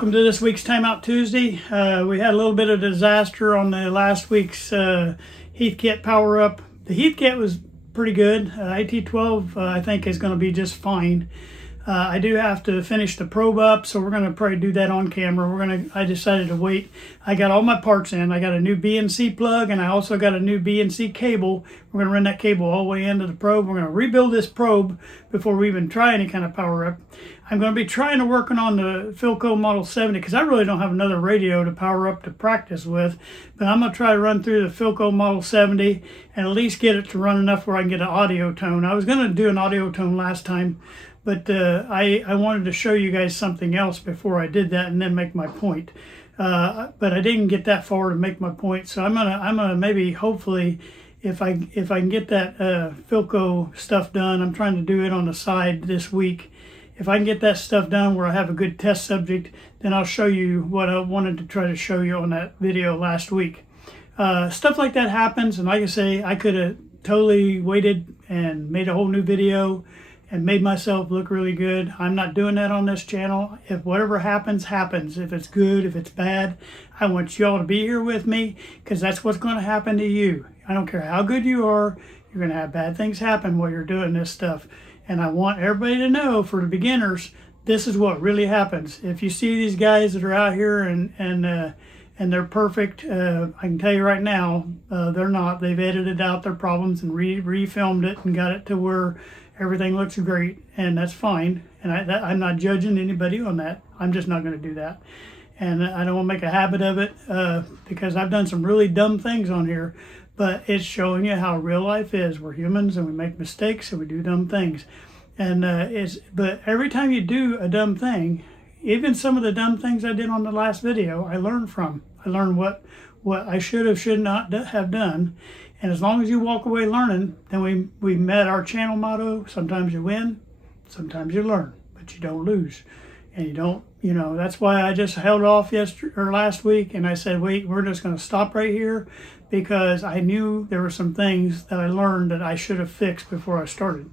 welcome to this week's Timeout Tuesday. We had a little bit of disaster on the last week's Heathkit power up. The Heathkit was pretty good. IT-12 I think is going to be just fine. I do have to finish the probe up, so we're going to probably do that on camera. I decided to wait. I got all my parts in. I got a new BNC plug, and I also got a new BNC cable. We're going to run that cable all the way into the probe. We're going to rebuild this probe before we even try any kind of power up. I'm going to be trying to working on the Philco Model 70 because I really don't have another radio to power up to practice with. But I'm going to try to run through the Philco Model 70 and at least get it to run enough where I can get an audio tone. I was going to do an audio tone last time, but I wanted to show you guys something else before I did that and then make my point. But I didn't get that far to make my point, so I'm gonna maybe hopefully if I can get that Philco stuff done. I'm trying to do it on the side this week. If I can get that stuff done where I have a good test subject, then I'll show you what I wanted to try to show you on that video last week. Stuff like that happens, and like I say, I could have totally waited and made a whole new video and made myself look really good. I'm not doing that on this channel. If whatever happens, happens. If it's good, if it's bad, I want y'all to be here with me because that's what's going to happen to you. I don't care how good you are, you're going to have bad things happen while you're doing this stuff. And I want everybody to know, for the beginners, this is what really happens. If you see these guys that are out here and they're perfect, I can tell you right now, they're not. They've edited out their problems and re-filmed it and got it to where everything looks great, and that's fine. And I'm not judging anybody on that. I'm just not going to do that. And I don't want to make a habit of it because I've done some really dumb things on here. But it's showing you how real life is. We're humans and we make mistakes and we do dumb things. And but every time you do a dumb thing, even some of the dumb things I did on the last video, I learned from. I learned what I should not have done. And as long as you walk away learning, then we met our channel motto. Sometimes you win, sometimes you learn, but you don't lose. And you don't, that's why I just held off last week and I said, wait, we're just going to stop right here because I knew there were some things that I learned that I should have fixed before I started.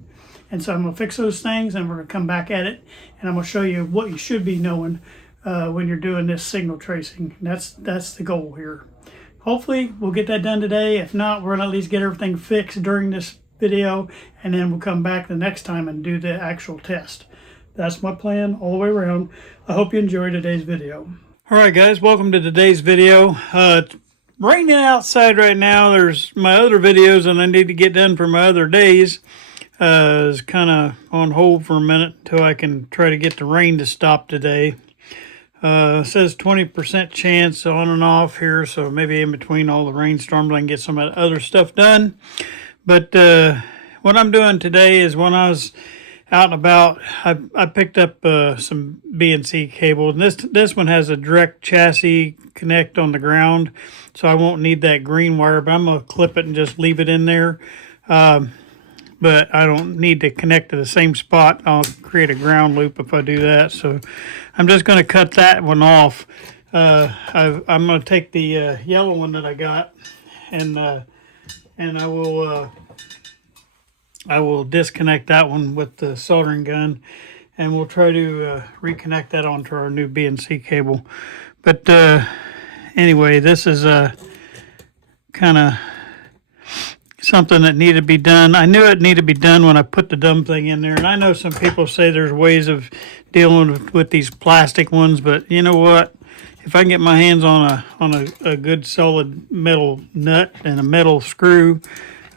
And so I'm going to fix those things and we're going to come back at it and I'm going to show you what you should be knowing when you're doing this signal tracing. That's the goal here. Hopefully we'll get that done today. If not, we're going to at least get everything fixed during this video and then we'll come back the next time and do the actual test. That's my plan all the way around. I hope you enjoyed today's video. All right, guys, welcome to today's video. It's raining outside right now. There's my other videos and I need to get done for my other days. Is kind of on hold for a minute until I can try to get the rain to stop today. It says 20% chance on and off here, so maybe in between all the rainstorms I can get some of the other stuff done. But what I'm doing today is when I was out and about, I picked up some BNC cable. And this one has a direct chassis connect on the ground, so I won't need that green wire, but I'm going to clip it and just leave it in there. But I don't need to connect to the same spot. I'll create a ground loop if I do that. So I'm just going to cut that one off. I'm going to take the yellow one that I got and I will disconnect that one with the soldering gun and we'll try to reconnect that onto our new BNC cable. But anyway, this is kind of something that needed to be done. I knew it needed to be done when I put the dumb thing in there. And I know some people say there's ways of dealing with these plastic ones, but you know what? If I can get my hands on a good solid metal nut and a metal screw,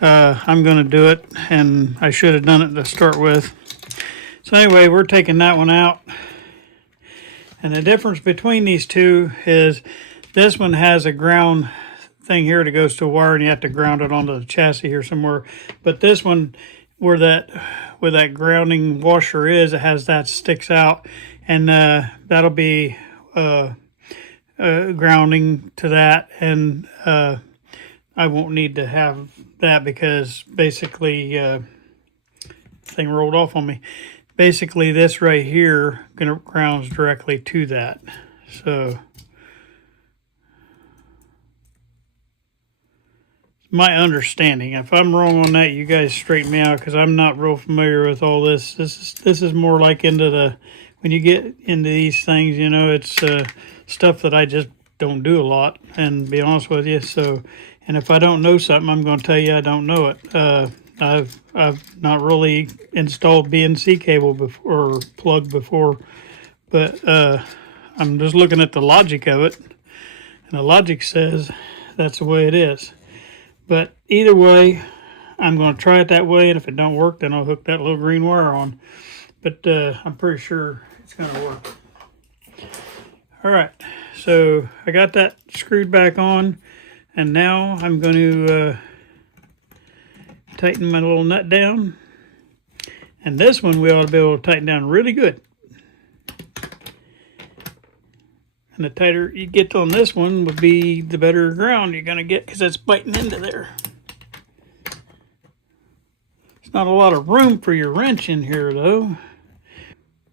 I'm going to do it. And I should have done it to start with. So anyway, we're taking that one out. And the difference between these two is this one has a ground thing here that goes to a wire and you have to ground it onto the chassis here somewhere. But this one, where that grounding washer is, it has that sticks out, and that'll be grounding to that, and I won't need to have that because basically thing rolled off on me. Basically this right here grounds directly to that. So my understanding. If I'm wrong on that, you guys straighten me out because I'm not real familiar with all this. This is more like into the when you get into these things, you know, it's stuff that I just don't do a lot, and be honest with you. So, and if I don't know something, I'm going to tell you I don't know it. I've not really installed BNC cable before or plug before, but I'm just looking at the logic of it, and the logic says that's the way it is. But either way, I'm going to try it that way, and if it don't work, then I'll hook that little green wire on. But I'm pretty sure it's going to work. All right, so I got that screwed back on, and now I'm going to tighten my little nut down. And this one we ought to be able to tighten down really good. And the tighter you get on this one would be the better ground you're going to get, because that's biting into there. There's not a lot of room for your wrench in here, though.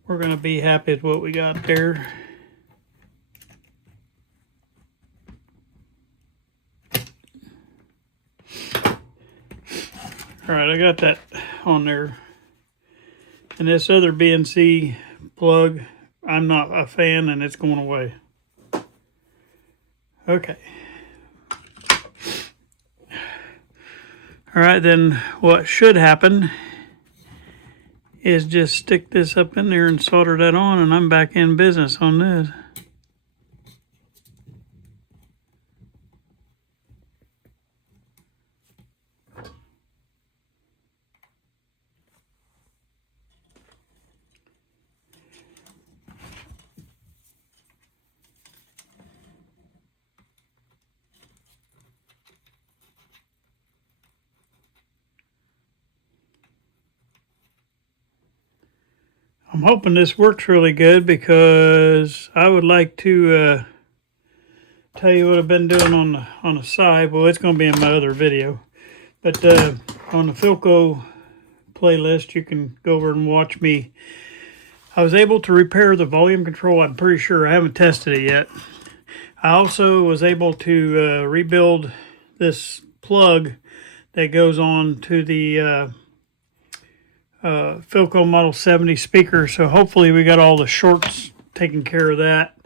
We're going to be happy with what we got there. All right, I got that on there. And this other BNC plug, I'm not a fan, and it's going away. Okay. All right, then what should happen is just stick this up in there and solder that on, and I'm back in business on this. I'm hoping this works really good, because I would like to tell you what I've been doing on the side. Well, it's going to be in my other video, but on the Philco playlist, you can go over and watch me. I was able to repair the volume control. I'm pretty sure. I haven't tested it yet. I also was able to rebuild this plug that goes on to the Philco Model 70 speaker. So hopefully we got all the shorts taken care of that.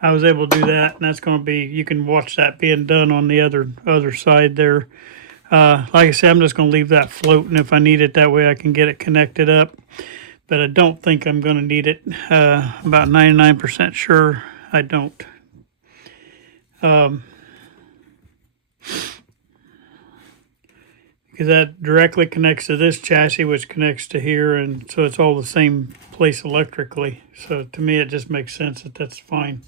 I was able to do that, and that's going to be, you can watch that being done on the other side there. Like I said, I'm just going to leave that floating if I need it. That way I can get it connected up. But I don't think I'm going to need it. About 99% sure I don't. Because that directly connects to this chassis, which connects to here, and so it's all the same place electrically. So to me, it just makes sense that that's fine.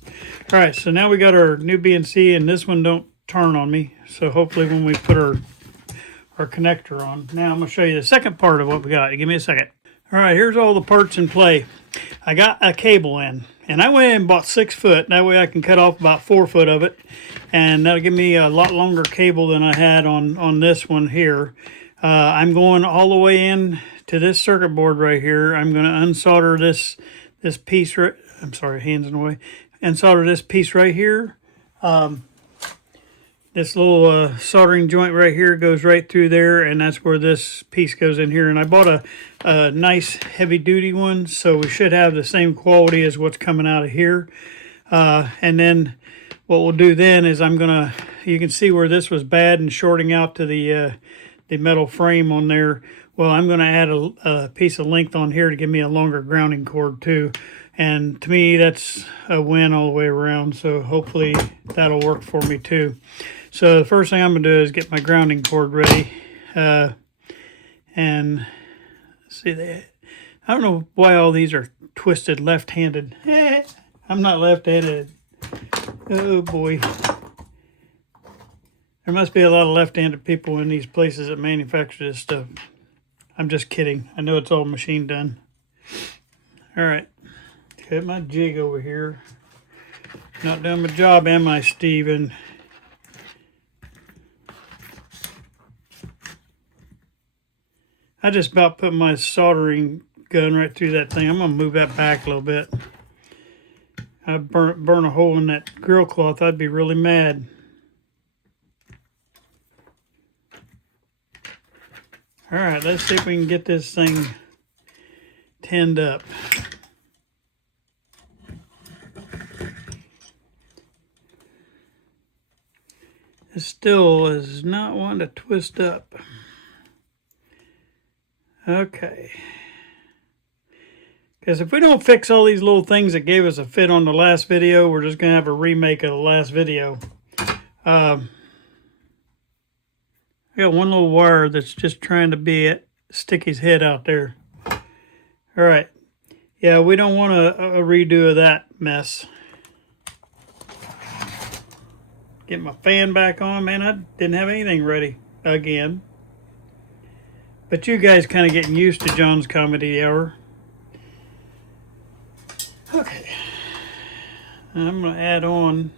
All right, so now we got our new BNC, and this one don't turn on me. So hopefully when we put our connector on. Now I'm going to show you the second part of what we got. Give me a second. All right, here's all the parts in play. I got a cable in, and I went and bought 6 foot. That way I can cut off about 4 foot of it, and that'll give me a lot longer cable than I had on this one here. I'm going all the way in to this circuit board right here. I'm going to unsolder this piece. I'm sorry, hands in the way. Unsolder this piece right here. This little soldering joint right here goes right through there, and that's where this piece goes in here. And I bought a nice heavy-duty one, so we should have the same quality as what's coming out of here. And then what we'll do then is you can see where this was bad and shorting out to the metal frame on there. Well, I'm going to add a piece of length on here to give me a longer grounding cord too. And to me, that's a win all the way around. So hopefully that'll work for me too. So the first thing I'm going to do is get my grounding cord ready. And see that. I don't know why all these are twisted left-handed. I'm not left-handed. Oh boy. There must be a lot of left-handed people in these places that manufacture this stuff. I'm just kidding. I know it's all machine done. All right. Got my jig over here. Not doing my job, am I, Steven? I just about put my soldering gun right through that thing. I'm going to move that back a little bit. I burn a hole in that grill cloth. I'd be really mad. All right, let's see if we can get this thing tinned up. It still is not wanting to twist up. Okay. Because if we don't fix all these little things that gave us a fit on the last video, we're just going to have a remake of the last video. I got one little wire that's just trying to stick his head out there. All right. Yeah, we don't want a redo of that mess. Get my fan back on. Man, I didn't have anything ready again. But you guys kind of getting used to John's Comedy Hour. Okay. I'm going to add on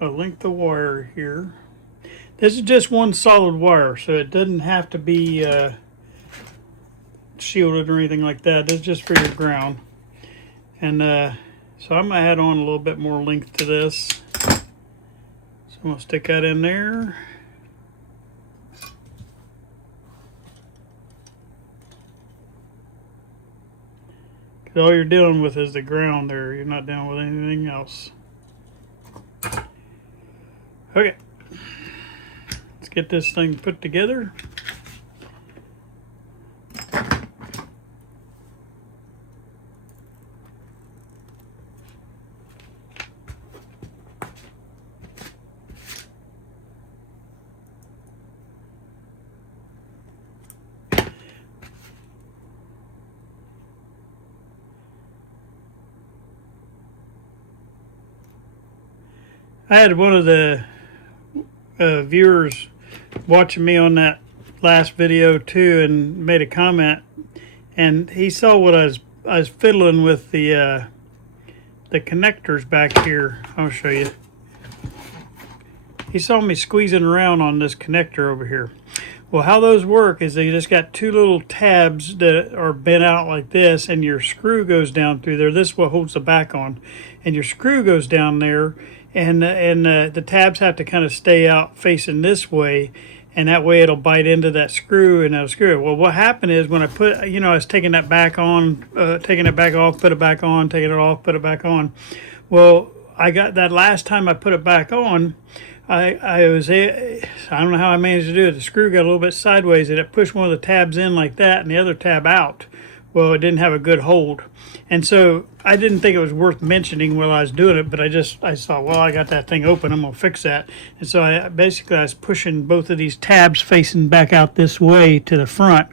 a length of wire here. This is just one solid wire, so it doesn't have to be shielded or anything like that. It's just for your ground. And so I'm going to add on a little bit more length to this. So I'm going to stick that in there. Because all you're dealing with is the ground there. You're not dealing with anything else. Okay. Let's get this thing put together. I had one of the viewers watching me on that last video too, and made a comment, and he saw what I was fiddling with the connectors back here. I'll show you. He saw me squeezing around on this connector over here. Well, how those work is they just got two little tabs that are bent out like this, and your screw goes down through there. This is what holds the back on, and your screw goes down there, and the tabs have to kind of stay out facing this way, and that way it'll bite into that screw and that'll screw it. Well, what happened is when I put, I was taking that back on, taking it back off, put it back on, taking it off, put it back on. Well, I got that last time I put it back on, I don't know how I managed to do it. The screw got a little bit sideways and it pushed one of the tabs in like that and the other tab out. Well, it didn't have a good hold. And so I didn't think it was worth mentioning while I was doing it, but I thought, well, I got that thing open, I'm gonna fix that. And so I was pushing both of these tabs facing back out this way to the front.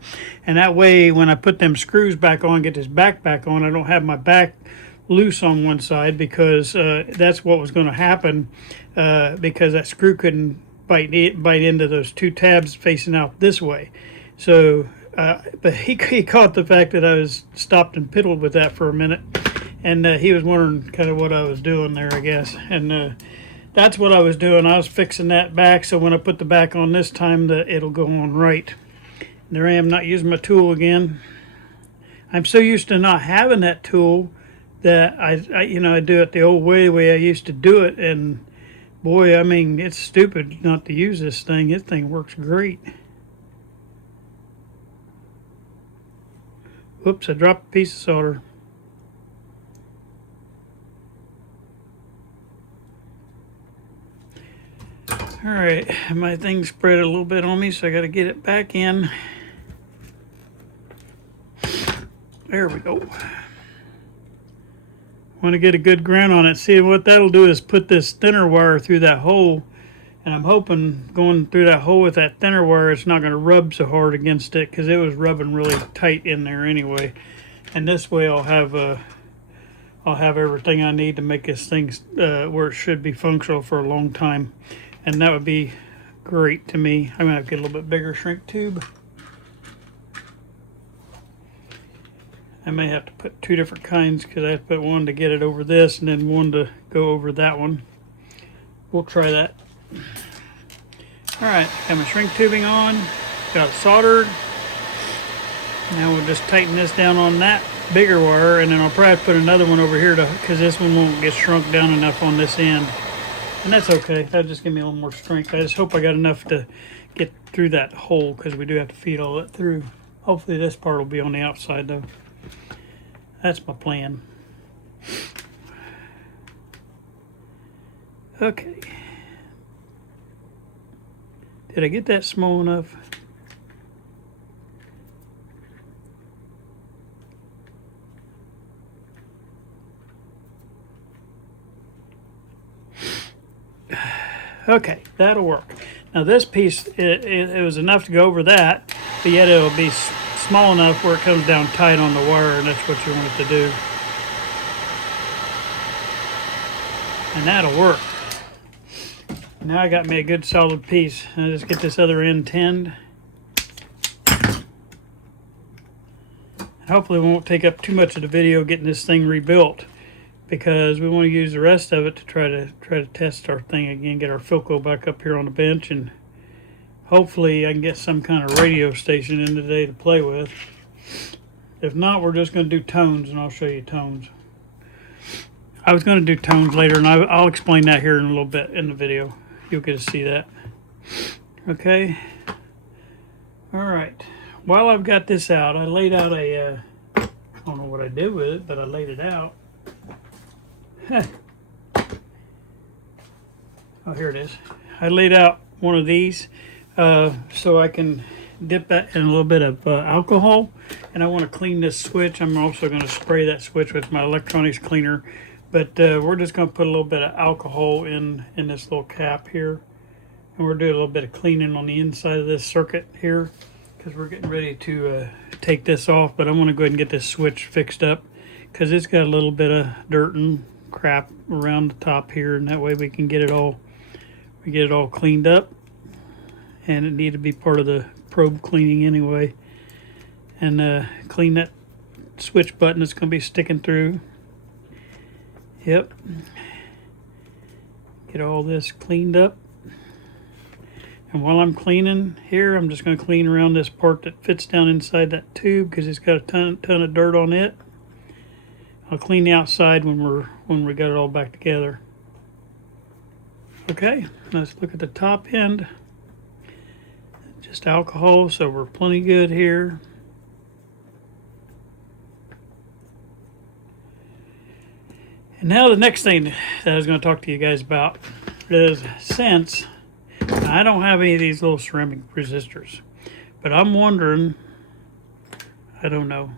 And that way, when I put them screws back on, get this back on, I don't have my back loose on one side, because that's what was gonna happen, because that screw couldn't bite into those two tabs facing out this way. So but he caught the fact that I was stopped and piddled with that for a minute, and he was wondering kind of what I was doing there, I guess. And that's what I was doing. I was fixing that back, so when I put the back on this time, it'll go on right. And there I am, not using my tool again. I'm so used to not having that tool that I do it the old way I used to do it, and boy, I mean, it's stupid not to use this thing. This thing works great. Oops, I dropped a piece of solder. All right, my thing spread a little bit on me, so I got to get it back in. There we go. Want to get a good ground on it. See, what that'll do is put this thinner wire through that hole, and I'm hoping going through that hole with that thinner wire, it's not going to rub so hard against it, because it was rubbing really tight in there anyway. And this way I'll have everything I need to make this thing where it should be functional for a long time. And that would be great to me. I'm going to have to get a little bit bigger shrink tube. I may have to put two different kinds, because I have to put one to get it over this and then one to go over that one. We'll try that. Alright, got my shrink tubing on, got it soldered. Now we'll just tighten this down on that bigger wire, and then I'll probably put another one over here because this one won't get shrunk down enough on this end. And that's okay, that'll just give me a little more strength. I just hope I got enough to get through that hole, because we do have to feed all that through. Hopefully this part will be on the outside though. That's my plan. Okay. Did I get that small enough? Okay, that'll work. Now this piece, it was enough to go over that, but yet it'll be small enough where it comes down tight on the wire, and that's what you want it to do. And that'll work. Now I got me a good solid piece. I'll just get this other end tinned. Hopefully it won't take up too much of the video getting this thing rebuilt, because we want to use the rest of it to try to test our thing again, get our Philco back up here on the bench, and hopefully I can get some kind of radio station in today to play with. If not, we're just going to do tones, and I'll show you tones. I was going to do tones later, and I'll explain that here in a little bit in the video. You'll get to see that. Okay. All right. While I've got this out, I laid out a, I don't know what I did with it, but I laid it out. Oh, here it is. I laid out one of these so I can dip that in a little bit of alcohol, and I want to clean this switch. I'm also going to spray that switch with my electronics cleaner, but we're just going to put a little bit of alcohol in this little cap here, and we're doing a little bit of cleaning on the inside of this circuit here, because we're getting ready to take this off. But I want to go ahead and get this switch fixed up, because it's got a little bit of dirt and crap around the top here, and that way we can get it all cleaned up. And it needed to be part of the probe cleaning anyway, and clean that switch button that's going to be sticking through. Yep, get all this cleaned up. And while I'm cleaning here, I'm just going to clean around this part that fits down inside that tube, because it's got a ton of dirt on it. I'll clean the outside when we got it all back together. Okay, let's look at the top end. Just alcohol, so we're plenty good here. And now the next thing that I was going to talk to you guys about is, since I don't have any of these little ceramic resistors, but I'm wondering, I don't know.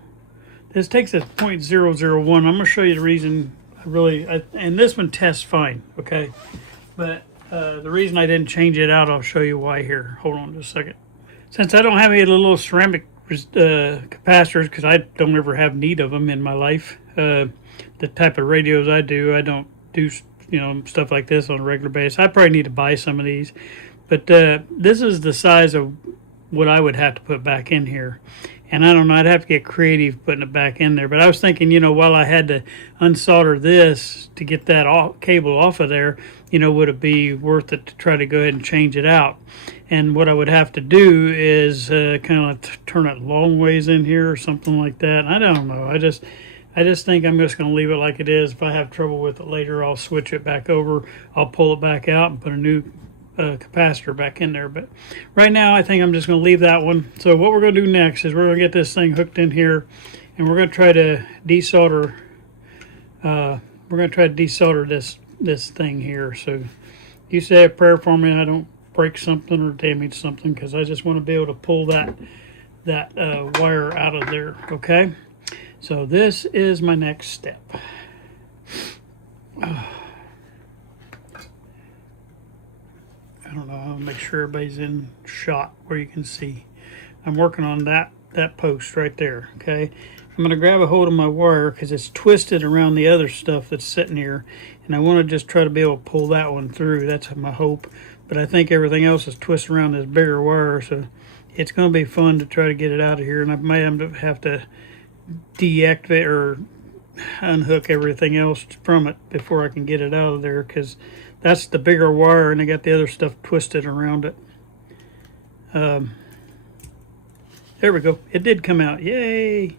This takes a 0.001. I'm going to show you the reason and this one tests fine, okay? But the reason I didn't change it out, I'll show you why here. Hold on just a second. Since I don't have any of the little ceramic capacitors, because I don't ever have need of them in my life, the type of radios I don't do stuff like this on a regular basis. I probably need to buy some of these. But this is the size of what I would have to put back in here. And I don't know, I'd have to get creative putting it back in there. But I was thinking, while I had to unsolder this to get that cable off of there, would it be worth it to try to go ahead and change it out? And what I would have to do is kind of turn it long ways in here or something like that. I don't know. I just think I'm just going to leave it like it is. If I have trouble with it later, I'll switch it back over. I'll pull it back out and put a new capacitor back in there. But right now I think I'm just going to leave that one. So what we're going to do next is we're going to get this thing hooked in here, and we're going to try to desolder this thing here. So you say a prayer for me I don't break something or damage something, because I just want to be able to pull that wire out of there. Okay, so this is my next step. I don't know, I'll make sure everybody's in shot where you can see. I'm working on that post right there, okay? I'm going to grab a hold of my wire, because it's twisted around the other stuff that's sitting here, and I want to just try to be able to pull that one through. That's my hope. But I think everything else is twisted around this bigger wire, so it's going to be fun to try to get it out of here. And I may have to deactivate or unhook everything else from it before I can get it out of there, because that's the bigger wire, and I got the other stuff twisted around it. There we go. It did come out. Yay!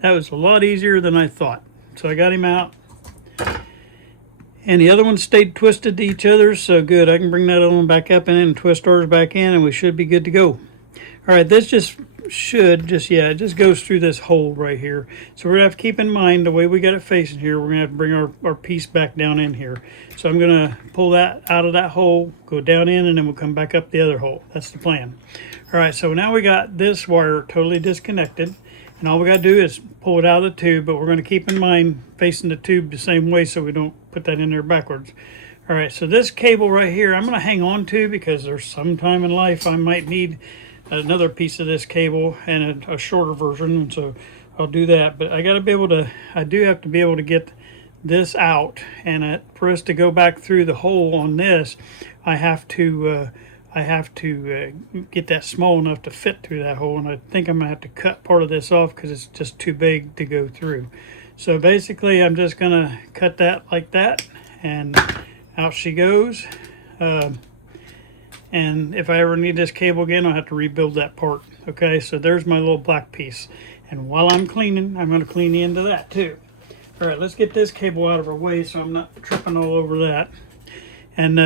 That was a lot easier than I thought. So I got him out. And the other one stayed twisted to each other, so good. I can bring that other one back up and then twist ours back in, and we should be good to go. All right, this just should just, yeah, it just goes through this hole right here. So we're gonna have to keep in mind the way we got it facing here, we're gonna have to bring our piece back down in here. So I'm gonna pull that out of that hole, go down in, and then we'll come back up the other hole. That's the plan. All right, so now we got this wire totally disconnected, and all we gotta do is pull it out of the tube, but we're gonna keep in mind facing the tube the same way so we don't put that in there backwards. All right, so this cable right here, I'm gonna hang on to because there's some time in life I might need another piece of this cable and a shorter version, and so I'll do that. But I got to be able to, I do have to be able to get this out, and for us to go back through the hole on this, I have to get that small enough to fit through that hole, and I think I'm gonna have to cut part of this off because it's just too big to go through. So basically I'm just gonna cut that like that, and out she goes. And if I ever need this cable again, I'll have to rebuild that part. Okay, so there's my little black piece. And while I'm cleaning, I'm going to clean the end of that too. All right, let's get this cable out of our way so I'm not tripping all over that. And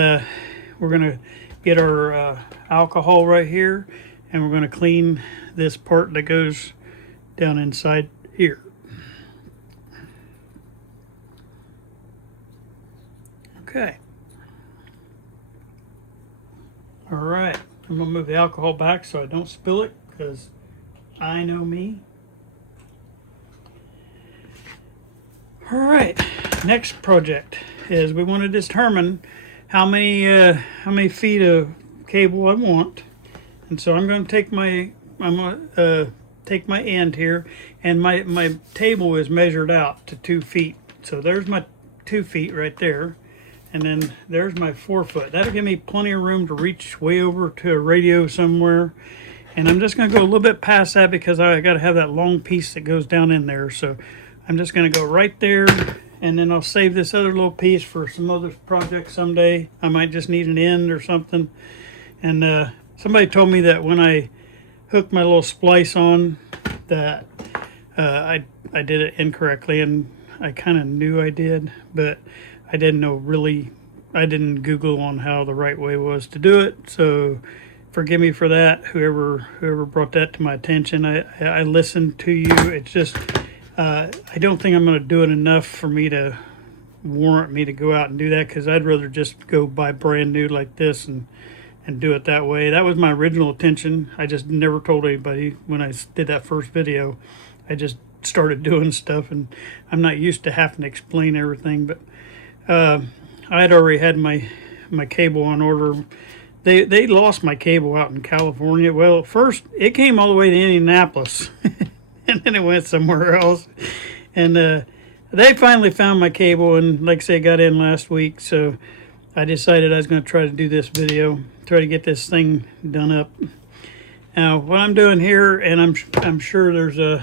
we're going to get our alcohol right here, and we're going to clean this part that goes down inside here. Okay. All right, I'm gonna move the alcohol back so I don't spill it, because I know me. All right, next project is we want to determine how many feet of cable I want, and so I'm going to take my end here, and my table is measured out to 2 feet. So there's my 2 feet right there. And then there's my 4 foot. That'll give me plenty of room to reach way over to a radio somewhere. And I'm just going to go a little bit past that because I got to have that long piece that goes down in there. So I'm just going to go right there, and then I'll save this other little piece for some other project someday. I might just need an end or something. And somebody told me that when I hooked my little splice on, that I did it incorrectly, and I kind of knew I did, but I didn't know really. I didn't Google on how the right way was to do it, so forgive me for that. Whoever brought that to my attention, I listened to you. It's just I don't think I'm going to do it enough for me to warrant me to go out and do that, because I'd rather just go buy brand new like this and do it that way. That was my original intention. I just never told anybody when I did that first video. I just started doing stuff, and I'm not used to having to explain everything, but I had already had my cable on order. They lost my cable out in California. Well, first it came all the way to Indianapolis, and then it went somewhere else. And they finally found my cable, and like I say, got in last week. So I decided I was going to try to do this video, try to get this thing done up. Now, what I'm doing here, and I'm sure there's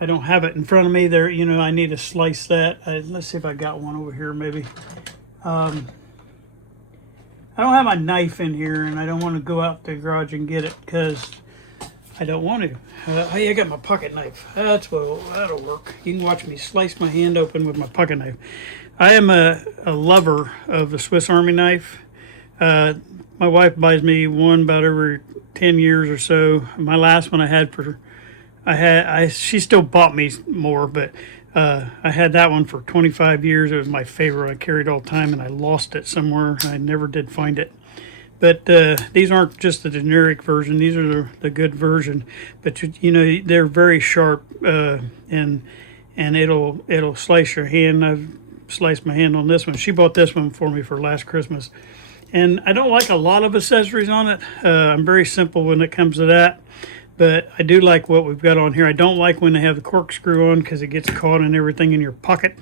I don't have it in front of me there. You know, I need to slice that. Let's see if I got one over here maybe. I don't have my knife in here, and I don't want to go out to the garage and get it because I don't want to. Hey, I got my pocket knife. That'll work. You can watch me slice my hand open with my pocket knife. I am a lover of the Swiss Army knife. My wife buys me one about every 10 years or so. My last one she still bought me more, but I had that one for 25 years. It was my favorite. I carried all the time, and I lost it somewhere. I never did find it. But these aren't just the generic version. These are the good version. But you know, they're very sharp, and it'll slice your hand. I've sliced my hand on this one. She bought this one for me for last Christmas. And I don't like a lot of accessories on it. I'm very simple when it comes to that. But I do like what we've got on here. I don't like when they have the corkscrew on, because it gets caught in everything in your pocket.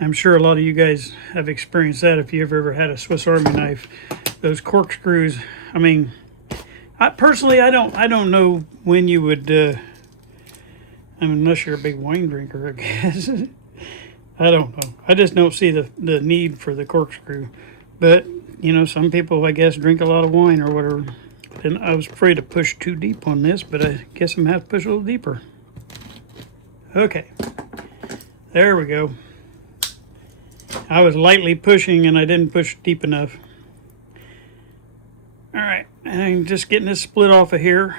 I'm sure a lot of you guys have experienced that if you've ever had a Swiss Army knife. Those corkscrews, I mean, I don't know when you would, I mean, unless you're a big wine drinker, I guess. I don't know. I just don't see the need for the corkscrew. But, you know, some people, I guess, drink a lot of wine or whatever. And I was afraid to push too deep on this, but I guess I'm going to have to push a little deeper. Okay. There we go. I was lightly pushing, and I didn't push deep enough. All right. And I'm just getting this split off of here.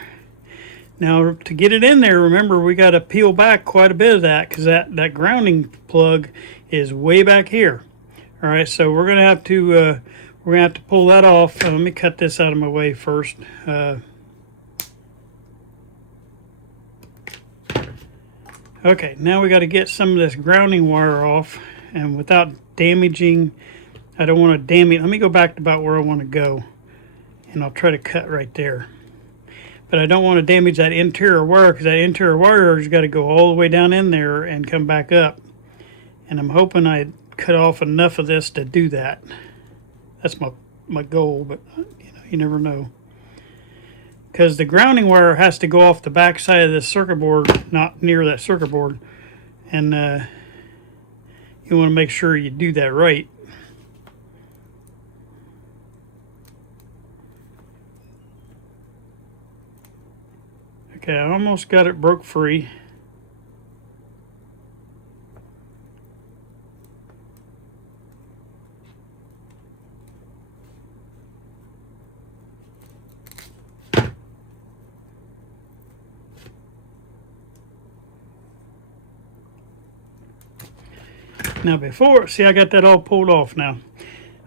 Now to get it in there, remember we got to peel back quite a bit of that because that grounding plug is way back here. All right, so we're gonna have to pull that off. Let me cut this out of my way first. Okay, now we got to get some of this grounding wire off, and without damaging, I don't want to damage. Let me go back to about where I want to go, and I'll try to cut right there. But I don't want to damage that interior wire because that interior wire has got to go all the way down in there and come back up. And I'm hoping I cut off enough of this to do that. That's my goal, but you never know. Because the grounding wire has to go off the back side of this circuit board, not near that circuit board. And you want to make sure you do that right. Okay, I almost got it broke free. Now before, see, I got that all pulled off now.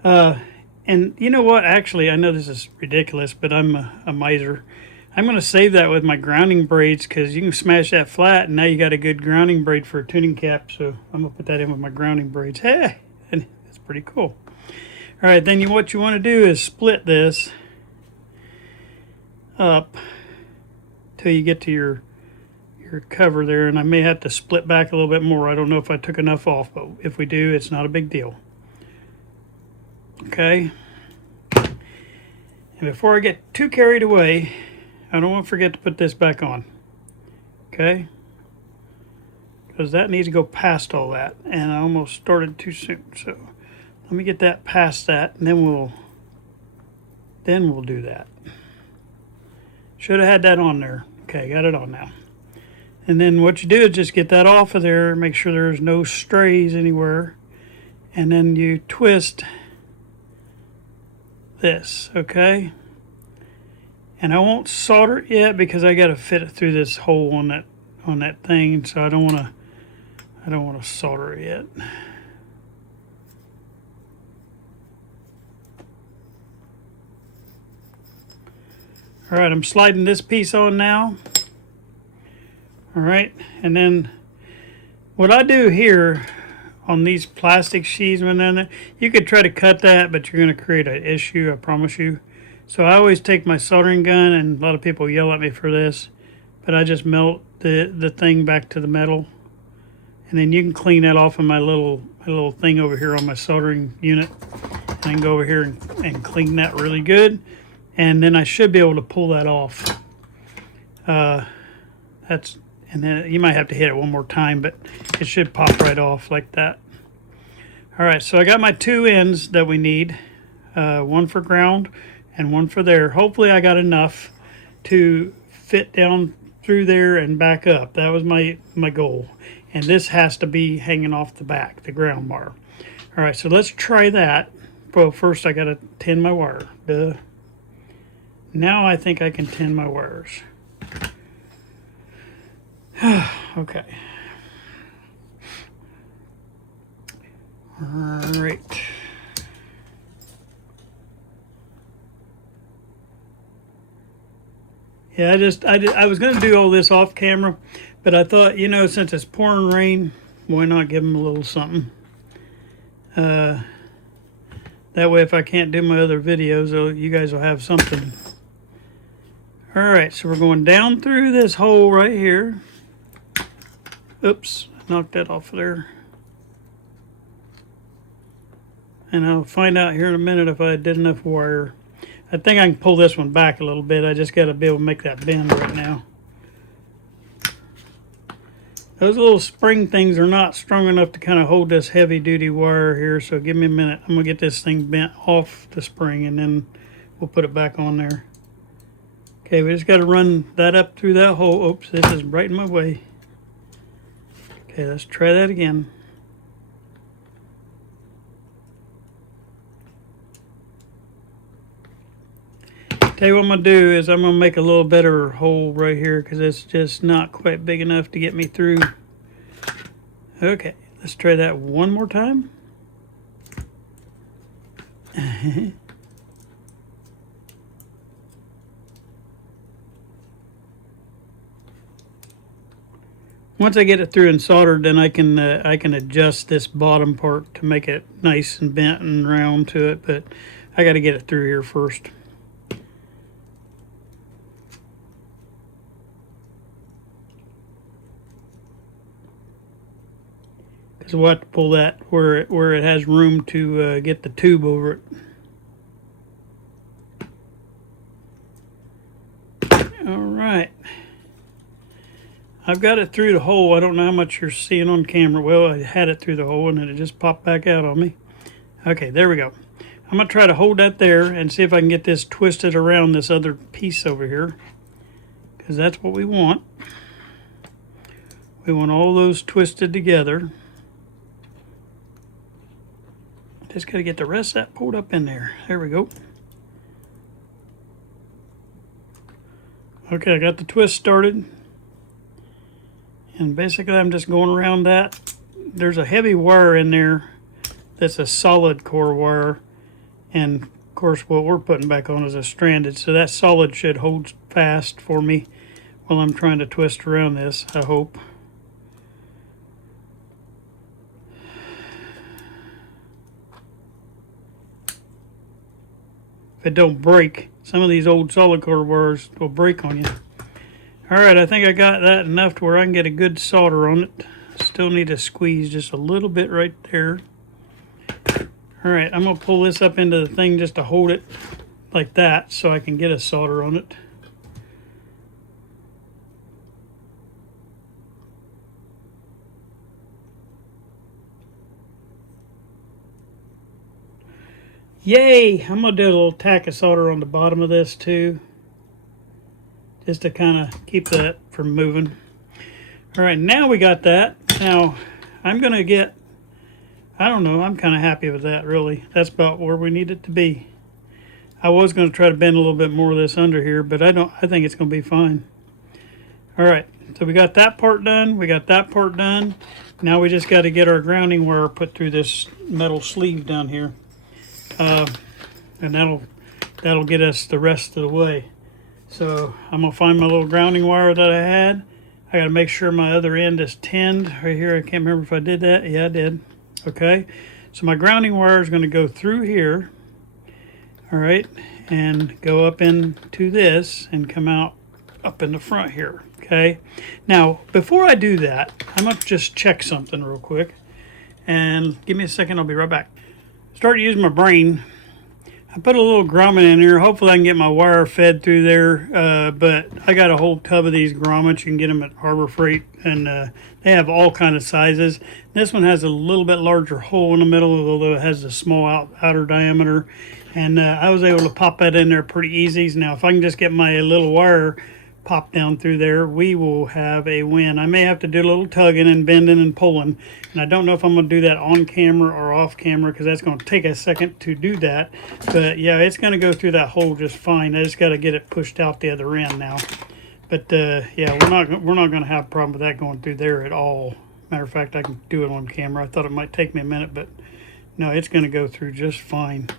And you know what? Actually, I know this is ridiculous, but I'm a miser. I'm going to save that with my grounding braids because you can smash that flat and now you got a good grounding braid for a tuning cap. So I'm going to put that in with my grounding braids. Hey, and it's pretty cool. All right, then what you want to do is split this up till you get to your cover there, and I may have to split back a little bit more. I don't know if I took enough off, but if we do, it's not a big deal. Okay. And before I get too carried away, I don't want to forget to put this back on. Okay. Because that needs to go past all that, and I almost started too soon. So let me get that past that, and then we'll do that. Should have had that on there. Okay, got it on now. And then what you do is just get that off of there, make sure there's no strays anywhere, and then you twist this, okay? And I won't solder it yet because I got to fit it through this hole on that thing, so I don't want to solder it yet. All right, I'm sliding this piece on now. All right, and then what I do here on these plastic sheets, you could try to cut that, but you're going to create an issue, I promise you. So I always take my soldering gun, and a lot of people yell at me for this, but I just melt the thing back to the metal, and then you can clean that off of my little thing over here on my soldering unit, and I can go over here and clean that really good, and then I should be able to pull that off. And then you might have to hit it one more time, but it should pop right off like that. All right, so I got my two ends that we need, one for ground and one for there. Hopefully I got enough to fit down through there and back up. That was my goal. And this has to be hanging off the back, the ground bar. All right, so let's try that. Well, first I got to tin my wire. Duh. Now I think I can tin my wires. Okay. All right. Yeah, I was going to do all this off camera, but I thought, since it's pouring rain, why not give them a little something? That way, if I can't do my other videos, you guys will have something. All right, so we're going down through this hole right here. Oops, I knocked that off there. And I'll find out here in a minute if I did enough wire. I think I can pull this one back a little bit. I just got to be able to make that bend right now. Those little spring things are not strong enough to kind of hold this heavy duty wire here, so give me a minute. I'm going to get this thing bent off the spring and then we'll put it back on there. Okay, we just got to run that up through that hole. Oops, this is right in my way. Okay, let's try that again. Tell you what I'm going to do is I'm going to make a little better hole right here because it's just not quite big enough to get me through. Okay, let's try that one more time. Once I get it through and soldered, then I can adjust this bottom part to make it nice and bent and round to it, but I got to get it through here first. Because we'll have to pull that where it has room to get the tube over it. All right. I've got it through the hole. I don't know how much you're seeing on camera. Well, I had it through the hole and then it just popped back out on me. Okay, there we go. I'm going to try to hold that there and see if I can get this twisted around this other piece over here, because that's what we want. We want all those twisted together. Just got to get the rest of that pulled up in there. There we go. Okay, I got the twist started. And basically I'm just going around that. There's a heavy wire in there that's a solid core wire. And of course what we're putting back on is a stranded. So that solid should hold fast for me while I'm trying to twist around this, I hope. If it don't break, some of these old solid core wires will break on you. Alright, I think I got that enough to where I can get a good solder on it. Still need to squeeze just a little bit right there. Alright, I'm going to pull this up into the thing just to hold it like that so I can get a solder on it. Yay! I'm going to do a little tack of solder on the bottom of this too, just to kind of keep that from moving. All right, now we got that. Now I'm going to get, I don't know, I'm kind of happy with that really. That's about where we need it to be. I was going to try to bend a little bit more of this under here, but I think it's going to be fine. All right, so we got that part done. We got that part done. Now we just got to get our grounding wire put through this metal sleeve down here. And that'll get us the rest of the way. So I'm gonna find my little grounding wire that I had. I gotta make sure my other end is tinned right here. I can't remember if I did that. Yeah, I did. Okay, so my grounding wire is gonna go through here. All right, and go up into this and come out up in the front here. Okay, now before I do that, I'm gonna just check something real quick. And give me a second, I'll be right back. Start using my brain. I put a little grommet in here. Hopefully I can get my wire fed through there. But I got a whole tub of these grommets. You can get them at Harbor Freight, and they have all kind of sizes. This one has a little bit larger hole in the middle, although it has a small outer diameter. And I was able to pop that in there pretty easy. Now if I can just get my little wire pop down through there, we will have a win. I may have to do a little tugging and bending and pulling, and I don't know if I'm going to do that on camera or off camera because that's going to take a second to do that. But yeah, it's going to go through that hole just fine. I just got to get it pushed out the other end now. But yeah, we're not going to have a problem with that going through there at all. Matter of fact, I can do it on camera. I thought it might take me a minute, but no, it's going to go through just fine.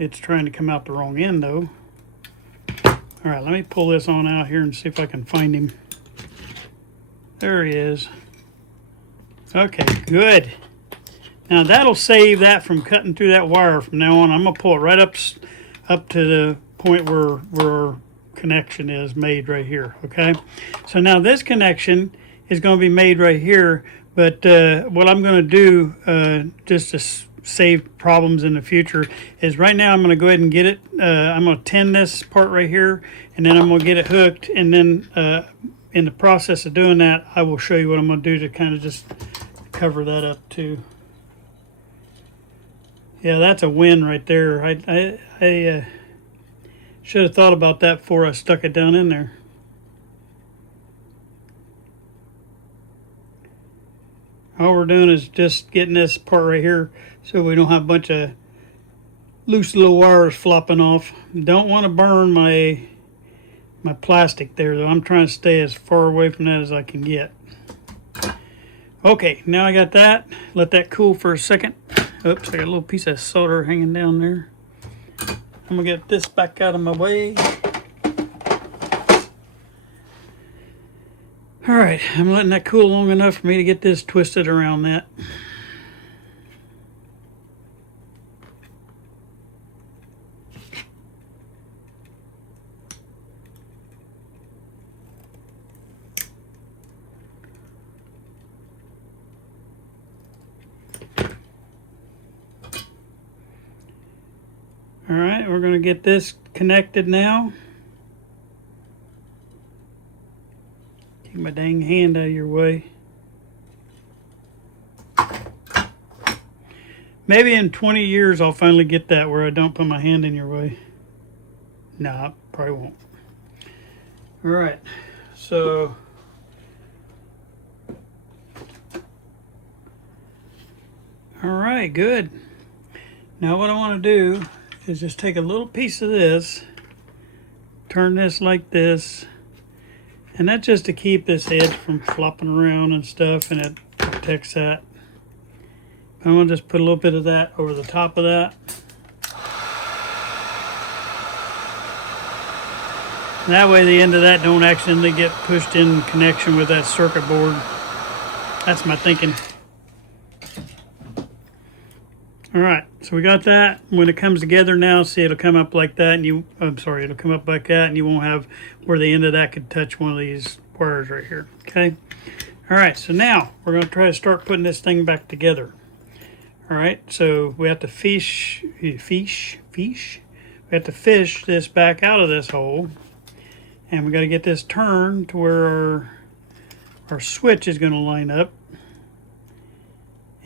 It's trying to come out the wrong end though. All right, let me pull this on out here and see if I can find him. There he is. Okay, good. Now that'll save that from cutting through that wire from now on. I'm gonna pull it right up to the point where our connection is made right here, okay? So now this connection is gonna be made right here, but what I'm gonna do just to save problems in the future is right now I'm going to go ahead and get it. I'm going to tin this part right here, and then I'm going to get it hooked, and then in the process of doing that I will show you what I'm going to do to kind of just cover that up too. Yeah, that's a win right there. I should have thought about that before I stuck it down in there. All we're doing is just getting this part right here so we don't have a bunch of loose little wires flopping off. Don't want to burn my plastic there, though. I'm trying to stay as far away from that as I can get. Okay, now I got that. Let that cool for a second. Oops, I got a little piece of solder hanging down there. I'm gonna get this back out of my way. All right, I'm letting that cool long enough for me to get this twisted around that. All right, we're going to get this connected now. Keep my dang hand out of your way. Maybe in 20 years I'll finally get that where I don't put my hand in your way. Nah, probably won't. All right, so all right, good. Now what I want to do is just take a little piece of this, turn this like this, and that's just to keep this edge from flopping around and stuff, and it protects that. I'm going to just put a little bit of that over the top of that. And that way the end of that don't accidentally get pushed in connection with that circuit board. That's my thinking. All right, so we got that. When it comes together now, see, it'll come up like that, and it'll come up like that, and you won't have where the end of that could touch one of these wires right here, okay? All right, so now we're gonna try to start putting this thing back together. All right, so we have to fish. We have to fish this back out of this hole, and we gotta get this turned to where our switch is gonna line up.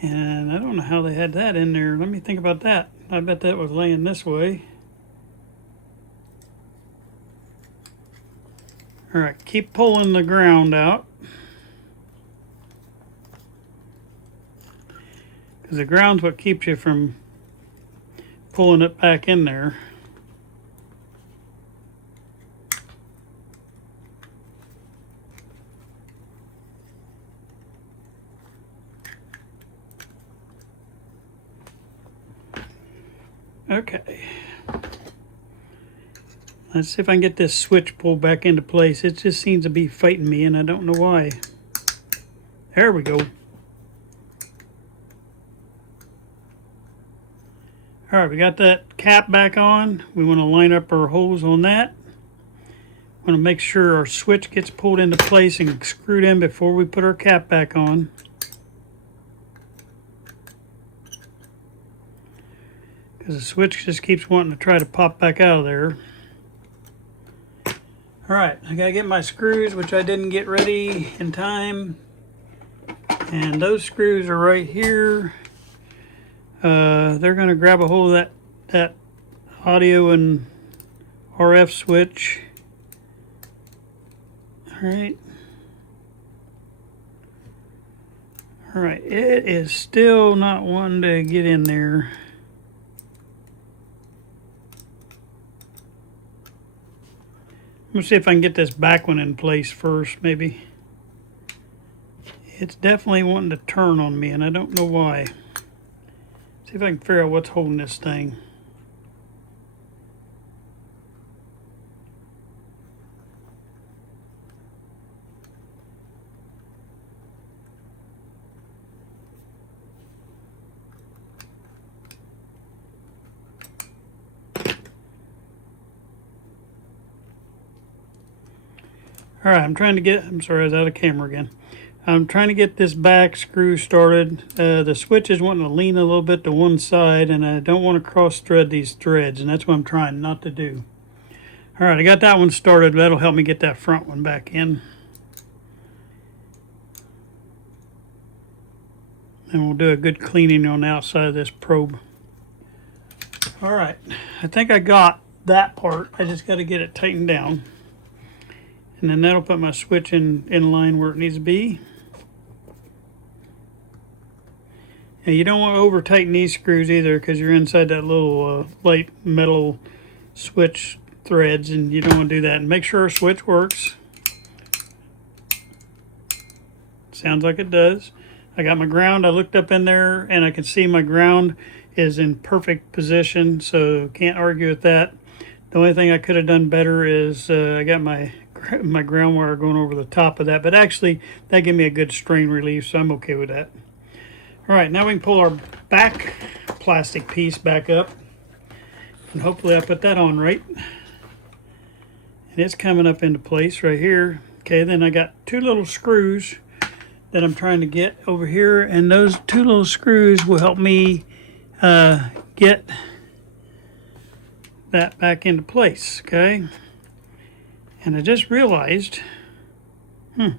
And I don't know how they had that in there. Let me think about that. I bet that was laying this way. All right, keep pulling the ground out. Because the ground's what keeps you from pulling it back in there. Okay, let's see if I can get this switch pulled back into place. It just seems to be fighting me, and I don't know why. There we go. All right, we got that cap back on. We want to line up our holes on that. Want to make sure our switch gets pulled into place and screwed in before we put our cap back on. Because the switch just keeps wanting to try to pop back out of there. All right, I gotta get my screws, which I didn't get ready in time. And those screws are right here. They're gonna grab a hold of that audio and RF switch. All right. All right, it is still not wanting to get in there. I'm gonna see if I can get this back one in place first, maybe. It's definitely wanting to turn on me, and I don't know why. See if I can figure out what's holding this thing. All right, I'm sorry, I was out of camera again. I'm trying to get this back screw started. The switch is wanting to lean a little bit to one side, and I don't want to cross thread these threads, and that's what I'm trying not to do. All right, I got that one started. That'll help me get that front one back in. And we'll do a good cleaning on the outside of this probe. All right, I think I got that part. I just got to get it tightened down. And then that'll put my switch in line where it needs to be. And you don't want to over tighten these screws either, because you're inside that little light metal switch threads, and you don't want to do that. And make sure our switch works. Sounds like it does. I got my ground. I looked up in there and I can see my ground is in perfect position, so can't argue with that. The only thing I could have done better is I got my ground wire going over the top of that, but actually that gave me a good strain relief, so I'm okay with that. All right, now we can pull our back plastic piece back up, and hopefully I put that on right. And it's coming up into place right here. Okay, then I got two little screws that I'm trying to get over here, and those two little screws will help me get that back into place. Okay, and I just realized there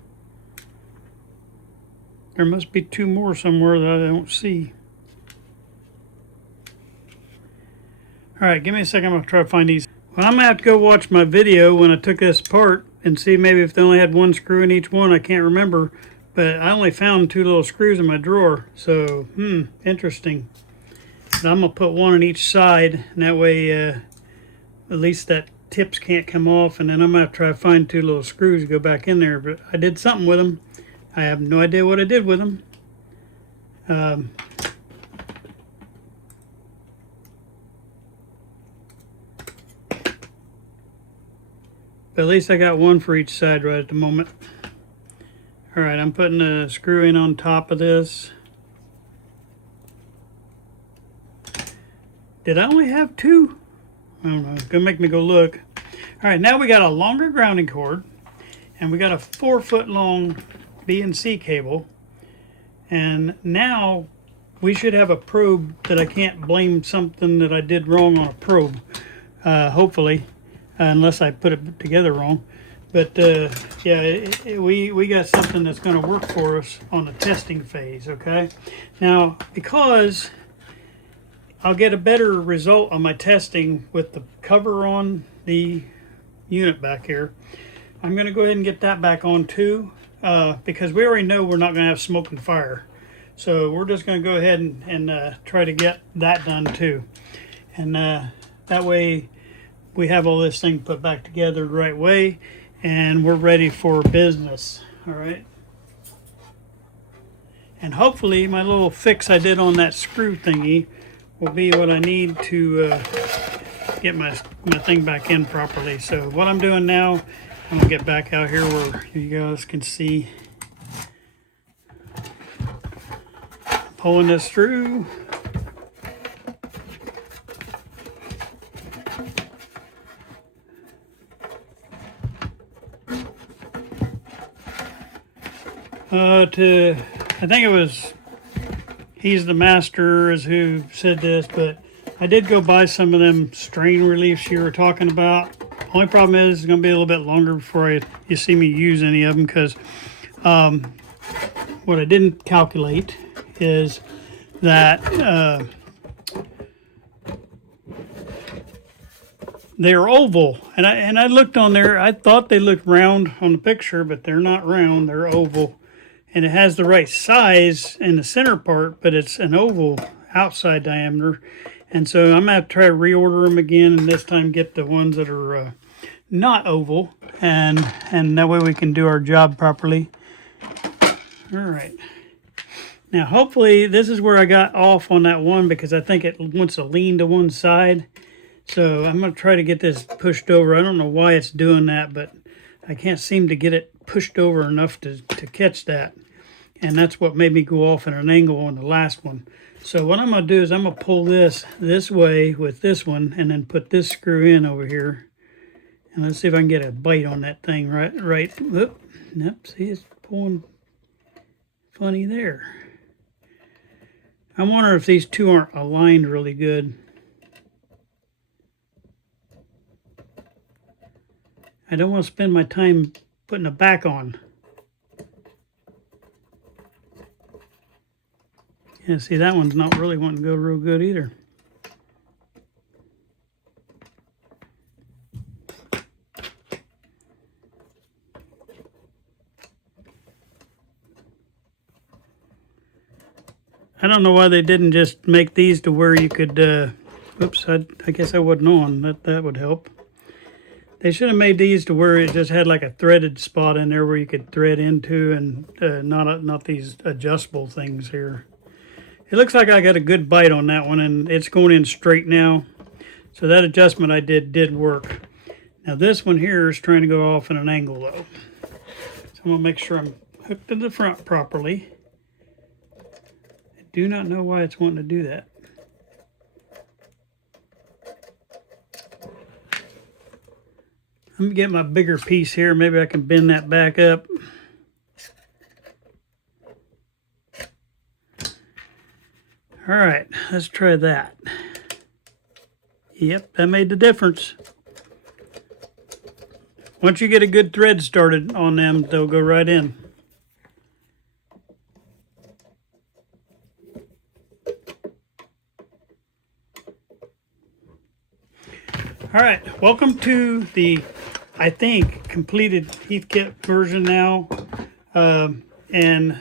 must be two more somewhere that I don't see. All right, give me a second. I'm gonna try to find these. Well, I'm gonna have to go watch my video when I took this apart and see maybe if they only had one screw in each one. I can't remember, but I only found two little screws in my drawer. So, interesting. But I'm gonna put one on each side, and that way at least that tips can't come off, and then I'm gonna have to try to find two little screws to go back in there. But I did something with them. I have no idea what I did with them. But at least I got one for each side right at the moment. All right, I'm putting a screw in on top of this. Did I only have two? I don't know, it's gonna make me go look. All right, now we got a longer grounding cord, and we got a 4-foot long BNC cable. And now we should have a probe that I can't blame something that I did wrong on a probe, hopefully. Unless I put it together wrong. But yeah, we got something that's going to work for us on the testing phase, okay? Now, because I'll get a better result on my testing with the cover on the unit back here, I'm going to go ahead and get that back on too, because we already know we're not going to have smoke and fire. So we're just going to go ahead and try to get that done too. And that way, we have all this thing put back together the right way, and we're ready for business. All right. And hopefully my little fix I did on that screw thingy will be what I need to get my thing back in properly. So what I'm doing now, I'm gonna get back out here where you guys can see. Pulling this through. I think it was He's the Master is who said this, but I did go buy some of them strain reliefs you were talking about. Only problem is it's going to be a little bit longer before you see me use any of them, because what I didn't calculate is that they're oval, and I looked on there. I thought they looked round on the picture, but they're not round. They're oval. And it has the right size in the center part, but it's an oval outside diameter. And so I'm going to have to try to reorder them again, and this time get the ones that are not oval, and that way we can do our job properly. All right. Now, hopefully, this is where I got off on that one, because I think it wants to lean to one side. So I'm going to try to get this pushed over. I don't know why it's doing that, but I can't seem to get it pushed over enough to catch that. And that's what made me go off at an angle on the last one. So what I'm going to do is I'm going to pull this way with this one, and then put this screw in over here. And let's see if I can get a bite on that thing right. Whoop. Nope, see, it's pulling funny there. I wonder if these two aren't aligned really good. I don't want to spend my time putting it back on. Yeah, see, that one's not really wanting to go real good either. I don't know why they didn't just make these to where you could, oops, I guess I wasn't on. That would help. They should have made these to where it just had like a threaded spot in there where you could thread into, and not these adjustable things here. It looks like I got a good bite on that one, and it's going in straight now. So that adjustment I did work. Now this one here is trying to go off in an angle though. So I'm gonna make sure I'm hooked to the front properly. I do not know why it's wanting to do that. Let me get my bigger piece here. Maybe I can bend that back up. All right, let's try that. Yep, that made the difference. Once you get a good thread started on them, they'll go right in. All right, welcome to the, I think, completed Heathkit version now. And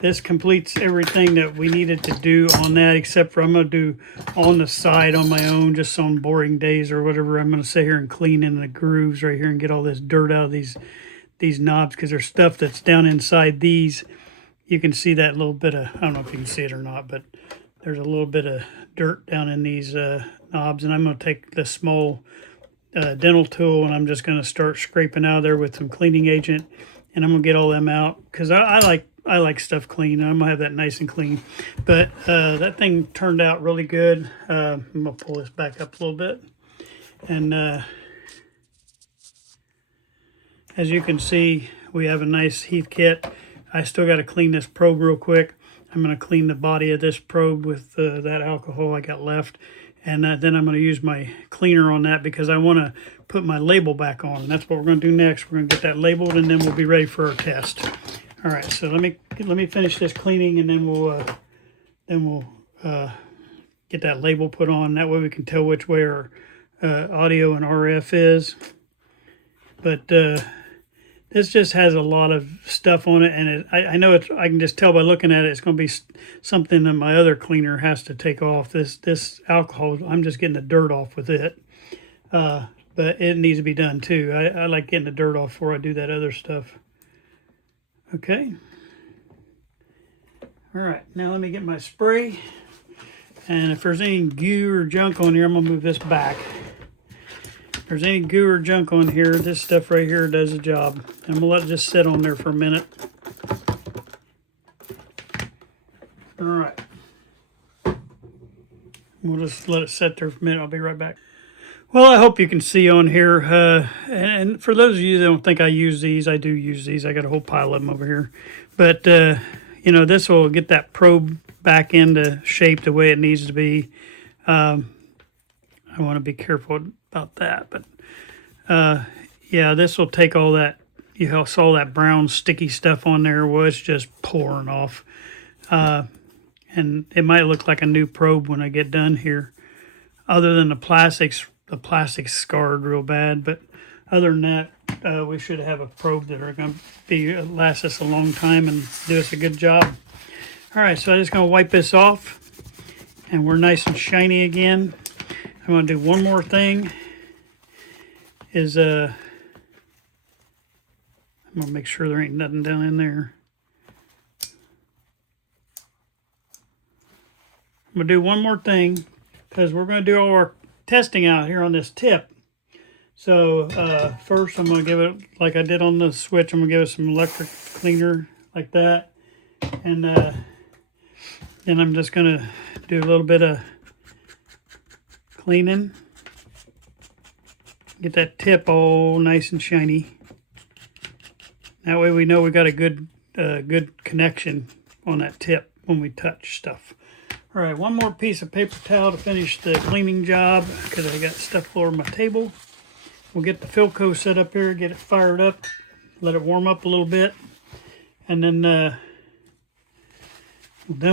this completes everything that we needed to do on that, except for I'm going to do on the side on my own, just on boring days or whatever. I'm going to sit here and clean in the grooves right here and get all this dirt out of these knobs, because there's stuff that's down inside these. You can see that little bit of, I don't know if you can see it or not, but there's a little bit of dirt down in these knobs, and I'm going to take this small dental tool, and I'm just going to start scraping out of there with some cleaning agent, and I'm going to get all them out, because I like stuff clean. I'm gonna have that nice and clean. But that thing turned out really good. I'm gonna pull this back up a little bit, and as you can see, we have a nice Heathkit. I still got to clean this probe real quick. I'm gonna clean the body of this probe with that alcohol I got left, and then I'm gonna use my cleaner on that, because I want to put my label back on, and that's what we're gonna do next. We're gonna get that labeled, and then we'll be ready for our test. All right, so let me finish this cleaning, and then we'll get that label put on. That way we can tell which way our audio and RF is. But this just has a lot of stuff on it, and I know it's. I can just tell by looking at it, it's going to be something that my other cleaner has to take off. This alcohol, I'm just getting the dirt off with it. But it needs to be done too. I like getting the dirt off before I do that other stuff. Okay. All right, now let me get my spray. And if there's any goo or junk on here, I'm gonna move this back. If there's any goo or junk on here, this stuff right here does the job. I'm gonna let it just sit on there for a minute. All right. We'll just let it sit there for a minute. I'll be right back. Well, I hope you can see on here, and for those of you that don't think I use these, I do use these. I got a whole pile of them over here. But, you know, this will get that probe back into shape the way it needs to be. I want to be careful about that. But, yeah, this will take all that, you saw that brown sticky stuff on there. Well, it's just pouring off. And it might look like a new probe when I get done here. Other than the plastic's scarred real bad, but other than that, we should have a probe that are going to last us a long time and do us a good job. All right, so I'm just going to wipe this off, and we're nice and shiny again. I'm going to do one more thing. I'm going to make sure there ain't nothing down in there. I'm going to do one more thing, because we're going to do all our testing out here on this tip. So first I'm going to give it, like I did on the switch, I'm going to give it some electric cleaner like that. And then I'm just going to do a little bit of cleaning. Get that tip all nice and shiny. That way we know we got a good connection on that tip when we touch stuff. All right, one more piece of paper towel to finish the cleaning job, because I got stuff all over my table. We'll get the Philco set up here, get it fired up, let it warm up a little bit, and then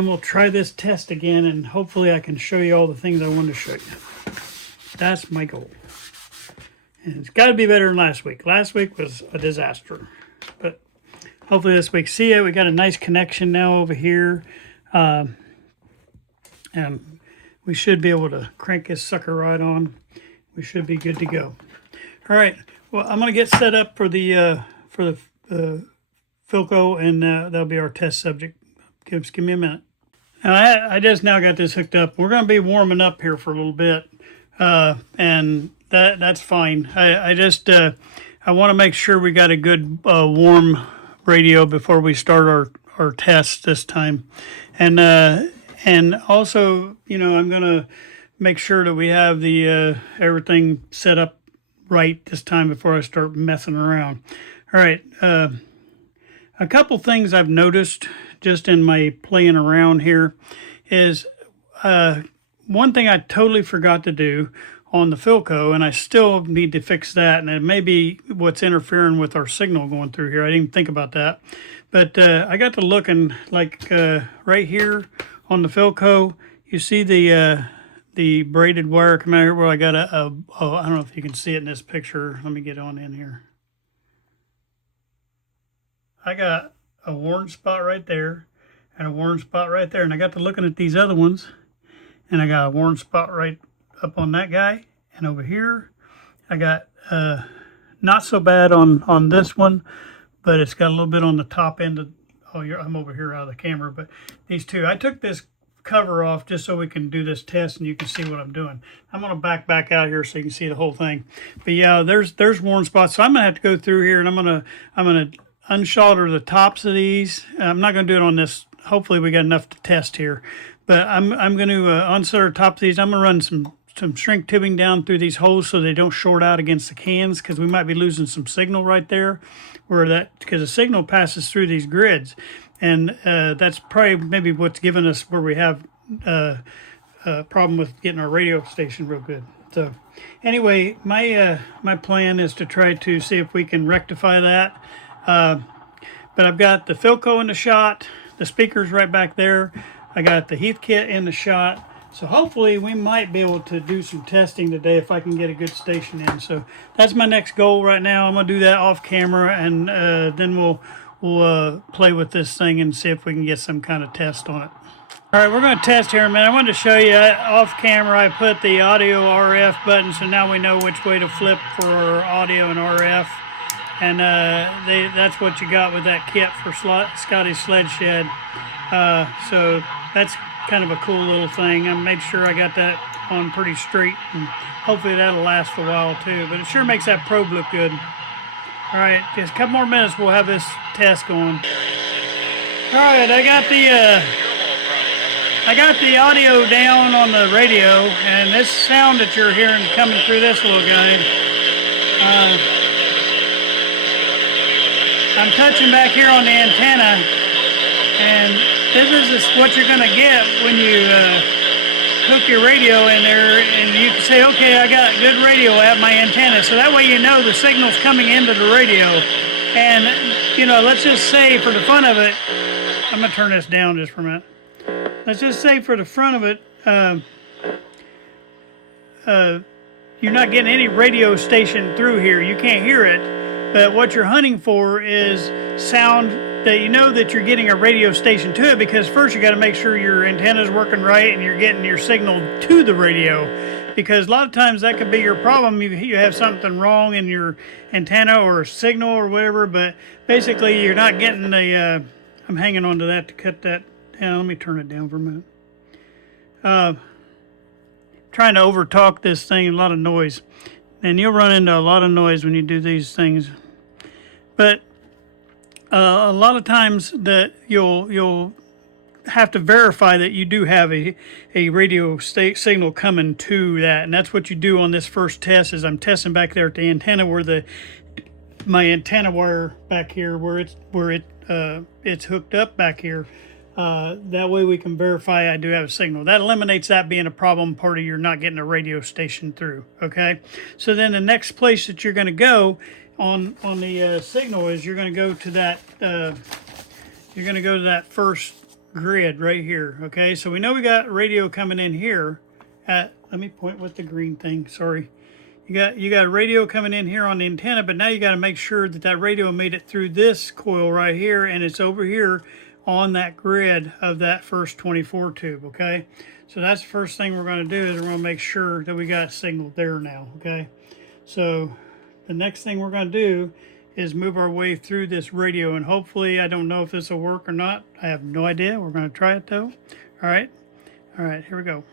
we'll try this test again, and hopefully I can show you all the things I wanted to show you. That's my goal. And it's got to be better than last week. Last week was a disaster, but hopefully this week. See it, we got a nice connection now over here. And we should be able to crank this sucker right on. We should be good to go. All right, well, I'm gonna get set up for the Philco, and that'll be our test subject. Give me a minute. Now, I just now got this hooked up. We're gonna be warming up here for a little bit, and that's fine. I just I want to make sure we got a good warm radio before we start our test this time, and also, you know, I'm gonna make sure that we have the everything set up right this time before I start messing around. All right, a couple things I've noticed just in my playing around here is one thing I totally forgot to do on the Philco, and I still need to fix that, and it may be what's interfering with our signal going through here. I didn't even think about that, but I got to looking like right here on the Philco. You see the braided wire coming out here where I got I don't know if you can see it in this picture. Let me get on in here. I got a worn spot right there and a worn spot right there, and I got to looking at these other ones, and I got a worn spot right up on that guy, and over here I got not so bad on this one, but it's got a little bit on the top end of, I'm over here out of the camera, but these two, I took this cover off just so we can do this test and you can see what I'm doing. I'm going to back out here so you can see the whole thing. But yeah, there's worn spots, so I'm going to have to go through here, and I'm going to unsolder the tops of these. I'm not going to do it on this. Hopefully we got enough to test here, but I'm going to unsolder the top of these. I'm going to run some shrink tubing down through these holes so they don't short out against the cans, because we might be losing some signal right there, because the signal passes through these grids, and that's probably maybe what's giving us where we have a problem with getting our radio station real good. So anyway, my plan is to try to see if we can rectify that. But I've got the Philco in the shot, the speakers right back there. I got the Heathkit in the shot. So hopefully we might be able to do some testing today if I can get a good station in. So that's my next goal right now. I'm gonna do that off camera, and then we'll play with this thing and see if we can get some kind of test on it. All right, we're gonna test here in a minute. I wanted to show you off camera. I put the audio RF button, so now we know which way to flip for our audio and RF. And that's what you got with that kit for Scotty's Sled Shed. So that's kind of a cool little thing. I made sure I got that on pretty straight, and hopefully that'll last a while too. But it sure makes that probe look good. All right, just a couple more minutes, we'll have this test going. All right, I got the audio down on the radio, and this sound that you're hearing coming through this little guy. I'm touching back here on the antenna, and this is what you're going to get when you hook your radio in there, and you can say, okay, I got good radio at my antenna. So that way you know the signal's coming into the radio. And, you know, let's just say for the fun of it, I'm going to turn this down just for a minute. Let's just say for the front of it, you're not getting any radio station through here. You can't hear it. But what you're hunting for is sound that you know that you're getting a radio station to it, because first you got to make sure your antenna's working right and you're getting your signal to the radio, because a lot of times that could be your problem. You have something wrong in your antenna or signal or whatever, but basically you're not getting the I'm hanging on to that to cut that down. Let me turn it down for a minute. Trying to over talk this thing, a lot of noise, and you'll run into a lot of noise when you do these things. But a lot of times that you'll have to verify that you do have a radio signal coming to that, and that's what you do on this first test. Is I'm testing back there at the antenna where my antenna wire back here where it's hooked up back here. That way we can verify I do have a signal. That eliminates that being a problem part of you're not getting a radio station through. Okay, so then the next place that you're going to go on the signal is you're going to go to that first grid right here. Okay, so we know we got radio coming in here at, let me point with the green thing, sorry. You got a radio coming in here on the antenna, but now you got to make sure that radio made it through this coil right here, and it's over here on that grid of that first 24 tube, okay? So that's the first thing we're going to do, is we're going to make sure that we got signal there now, okay? So the next thing we're going to do is move our way through this radio, and hopefully, I don't know if this will work or not. I have no idea. We're going to try it though. All right, here we go.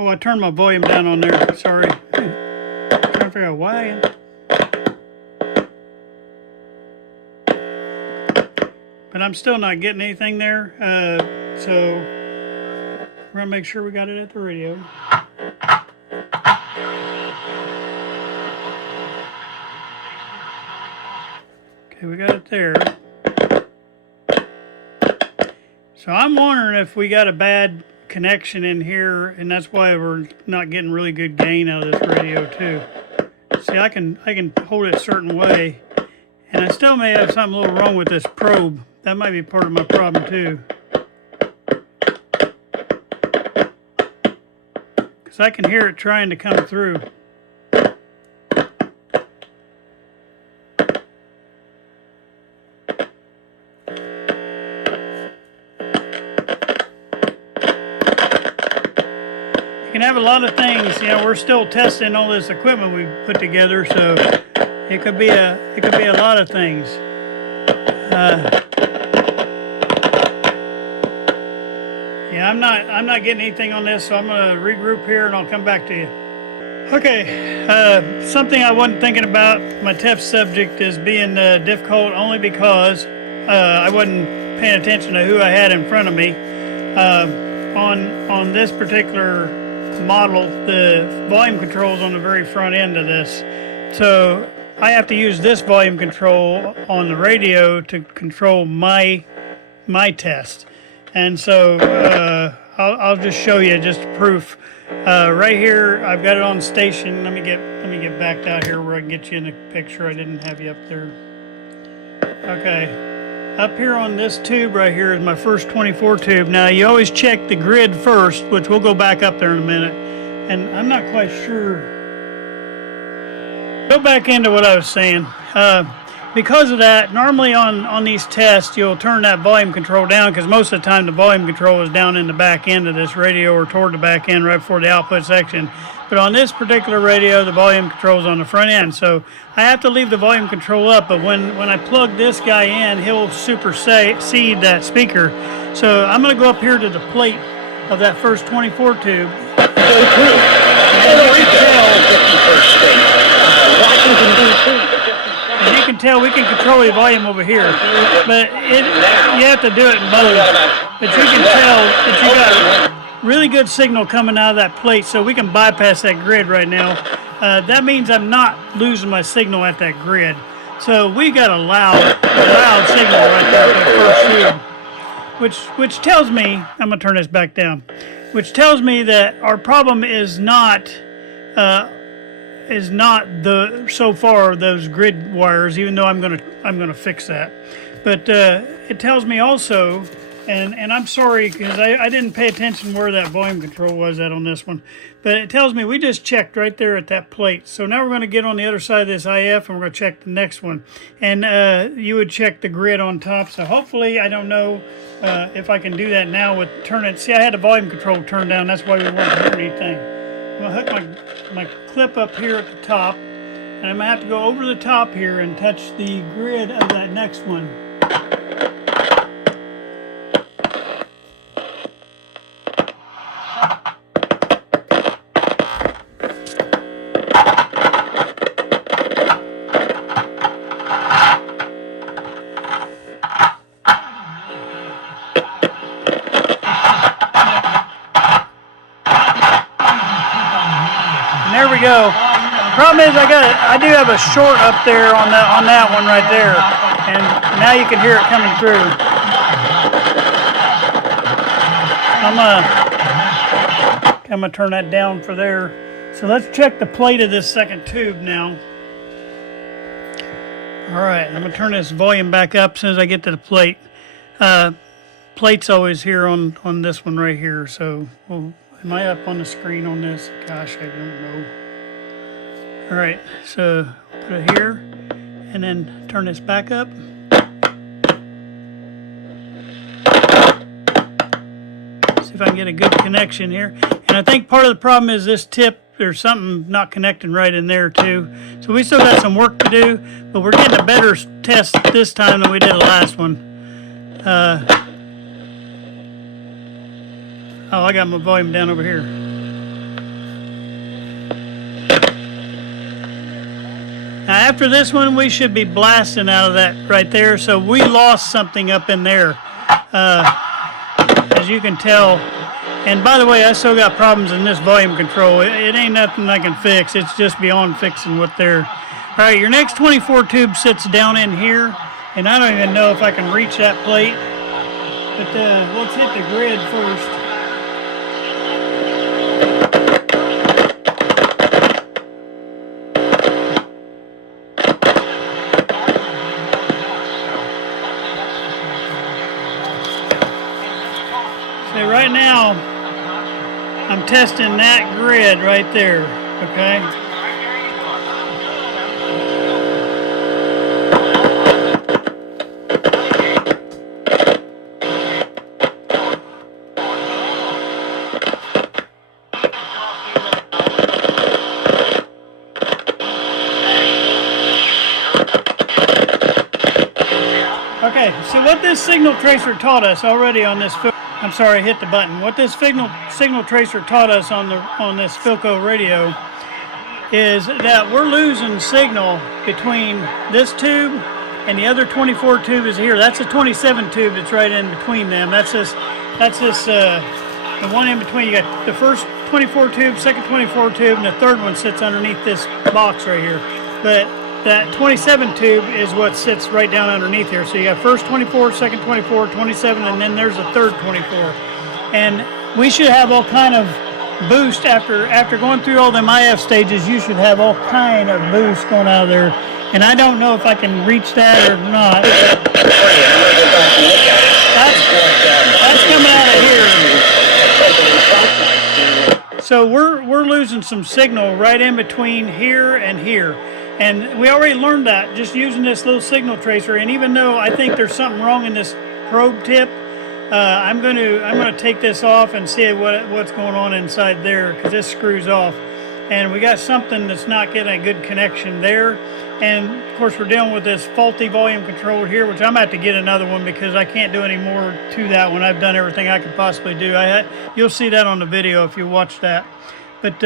Oh, I turned my volume down on there. Sorry. Trying to figure out why. But I'm still not getting anything there. So we're going to make sure we got it at the radio. Okay, we got it there. So I'm wondering if we got a bad connection in here, and that's why we're not getting really good gain out of this radio too. See, I can hold it a certain way, and I still may have something a little wrong with this probe. That might be part of my problem too, because I can hear it trying to come through. Can have a lot of things, you know. We're still testing all this equipment we put together, so it could be a lot of things. Yeah, I'm not getting anything on this, so I'm gonna regroup here and I'll come back to you. Okay, something I wasn't thinking about. My test subject is being difficult only because I wasn't paying attention to who I had in front of me. On this particular model, the volume control is on the very front end of this, so I have to use this volume control on the radio to control my test. And so I'll just show you just proof. Right here, I've got it on station. Let me get backed out here where I can get you in the picture. I didn't have you up there. Okay. Up here on this tube right here is my first 24 tube. Now you always check the grid first, which we'll go back up there in a minute. And I'm not quite sure. Go back into what I was saying. Because of that, normally on these tests, you'll turn that volume control down, because most of the time the volume control is down in the back end of this radio, or toward the back end right before the output section. But on this particular radio, the volume control is on the front end. So I have to leave the volume control up, but when I plug this guy in, he'll supersede that speaker. So I'm going to go up here to the plate of that first 24 tube. And you can tell we can control the volume over here, but you have to do it in both. But you can tell that you got really good signal coming out of that plate, so we can bypass that grid right now. That means I'm not losing my signal at that grid. So we got a loud signal right there at that first tube, which tells me, I'm gonna turn this back down, which tells me that our problem is not so far those grid wires, even though I'm gonna fix that. But it tells me also, and I'm sorry because I didn't pay attention where that volume control was at on this one, but it tells me we just checked right there at that plate. So now we're going to get on the other side of this IF and we're going to check the next one, and you would check the grid on top. So hopefully, I don't know if I can do that now with turning. See, I had the volume control turned down. That's why we weren't hearing anything. I'm going to hook my clip up here at the top, and I'm going to have to go over the top here and touch the grid of that next one. There we go. The problem is I do have a short up there on that one right there, and now you can hear it coming through. I'm gonna turn that down for there. So let's check the plate of this second tube now. All right, I'm gonna turn this volume back up as soon as I get to the plate. Plate's always here on this one right here. So, well, am I up on the screen on this? Gosh, I don't know. All right, so put it here, and then turn this back up. See if I can get a good connection here. And I think part of the problem is this tip, there's something not connecting right in there too. So we still got some work to do, but we're getting a better test this time than we did the last one. Oh, I got my volume down over here. Now after this one, we should be blasting out of that right there. So we lost something up in there, as you can tell. And by the way, I still got problems in this volume control. It ain't nothing I can fix. It's just beyond fixing what they're. All right, your next 24 tube sits down in here, and I don't even know if I can reach that plate. But let's hit the grid first. So right now, I'm testing that grid right there, okay? Okay, so what this signal tracer taught us already on this, I'm sorry, I hit the button. What this signal tracer taught us on this Philco radio is that we're losing signal between this tube and the other 24 tube is here. That's a 27 tube that's right in between them. That's the one in between. You got the first 24 tube, second 24 tube, and the third one sits underneath this box right here. But that 27 tube is what sits right down underneath here. So you got first 24, second 24, 27, and then there's a third 24. And we should have all kind of boost after going through all them IF stages. You should have all kind of boost going out of there. And I don't know if I can reach that or not. That's coming out of here. So we're losing some signal right in between here and here. And we already learned that just using this little signal tracer. And even though I think there's something wrong in this probe tip, I'm gonna take this off and see what's going on inside there, because this screws off. And we got something that's not getting a good connection there. And of course we're dealing with this faulty volume controller here, which I'm gonna have to get another one because I can't do any more to that one. I've done everything I could possibly do. You'll see that on the video if you watch that. But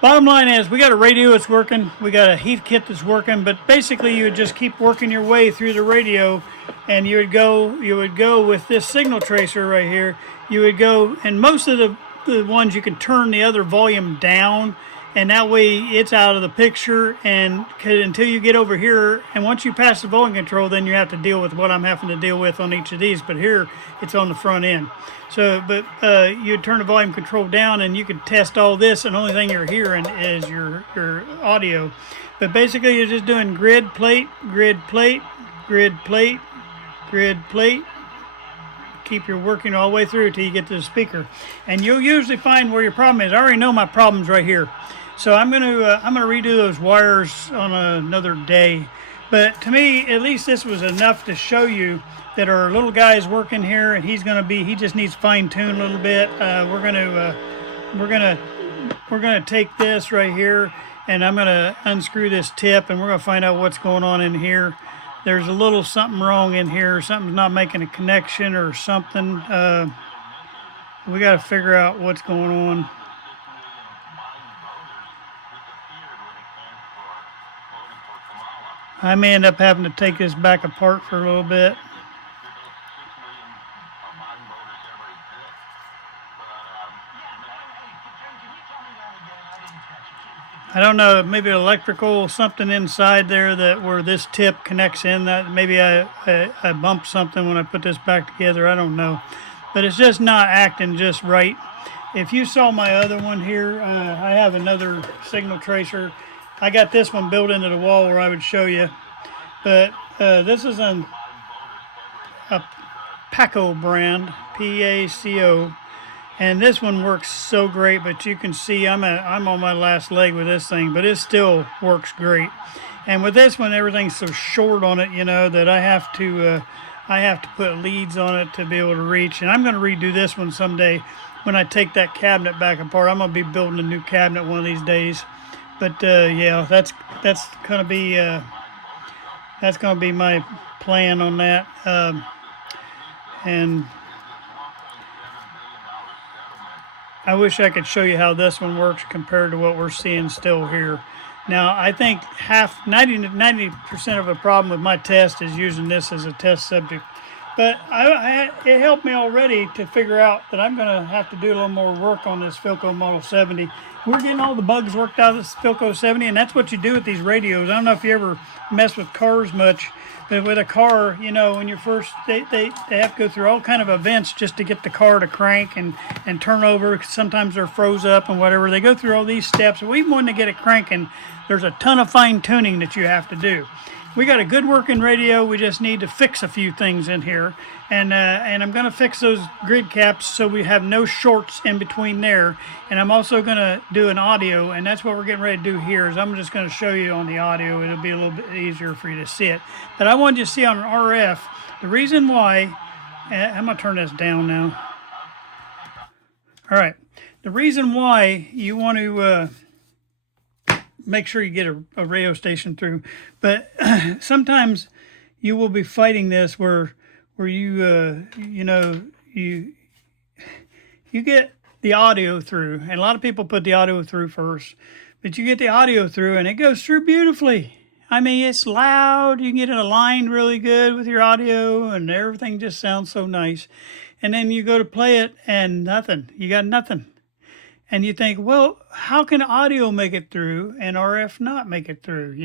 bottom line is, we got a radio that's working, we got a Heathkit that's working, but basically you would just keep working your way through the radio, and you would go with this signal tracer right here. You would go, and most of the ones you can turn the other volume down, and that way it's out of the picture. And until you get over here, and once you pass the volume control, then you have to deal with what I'm having to deal with on each of these. But here it's on the front end. So, but you turn the volume control down, and you can test all this, and the only thing you're hearing is your audio. But basically, you're just doing grid, plate, grid, plate, grid, plate, grid, plate. Keep your working all the way through till you get to the speaker, and you'll usually find where your problem is. I already know my problem's right here, so I'm gonna redo those wires on another day. But to me, at least this was enough to show you that our little guy is working here, and he just needs fine-tune a little bit. We're gonna take this right here, and I'm gonna unscrew this tip, and we're gonna find out what's going on in here. There's a little something wrong in here. Something's not making a connection or something. We got to figure out what's going on. I may end up having to take this back apart for a little bit. I don't know, maybe electrical something inside there that where this tip connects in. That maybe I bumped something when I put this back together. I don't know, but it's just not acting just right. If you saw my other one here, I have another signal tracer. I got this one built into the wall where I would show you, but this is a Paco brand, Paco, and this one works so great. But you can see I'm on my last leg with this thing, but it still works great. And with this one, everything's so short on it, that I have to put leads on it to be able to reach. And I'm going to redo this one someday when I take that cabinet back apart. I'm going to be building a new cabinet one of these days. But yeah, that's going to be my plan on that. And I wish I could show you how this one works compared to what we're seeing still here. Now, I think 90% of the problem with my test is using this as a test subject. But it helped me already to figure out that I'm going to have to do a little more work on this Philco Model 70. We're getting all the bugs worked out of this Philco 70, and that's what you do with these radios. I don't know if you ever mess with cars much, but with a car, when you're first, they have to go through all kind of events just to get the car to crank and turn over. Sometimes they're froze up and whatever. They go through all these steps. But even when they get it cranking, there's a ton of fine tuning that you have to do. We got a good working radio. We just need to fix a few things in here, and I'm going to fix those grid caps so we have no shorts in between there. And I'm also going to do an audio, and that's what we're getting ready to do here. Is I'm just going to show you on the audio. It'll be a little bit easier for you to see it. But I wanted you to see on an RF the reason why. I'm going to turn this down now. All right, the reason why you want to make sure you get a radio station through, but sometimes you will be fighting this where you get the audio through, and a lot of people put the audio through first, but you get the audio through and it goes through beautifully. I mean, it's loud, you can get it aligned really good with your audio, and everything just sounds so nice. And then you go to play it and nothing, you got nothing. And you think, well, how can audio make it through and RF not make it through,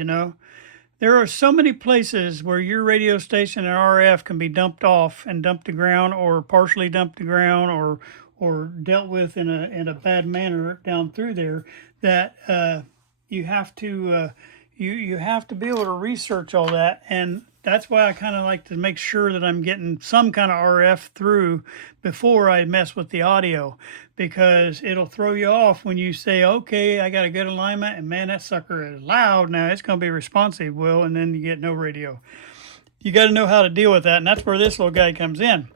There are so many places where your radio station and RF can be dumped off and dumped to ground, or partially dumped to ground, or dealt with in a bad manner down through there, that you have to you have to be able to research all that. And that's why I kind of like to make sure that I'm getting some kind of RF through before I mess with the audio, because it'll throw you off when you say, okay, I got a good alignment, and man, that sucker is loud. Now it's going to be responsive. Well, and then you get no radio. You got to know how to deal with that. And that's where this little guy comes in.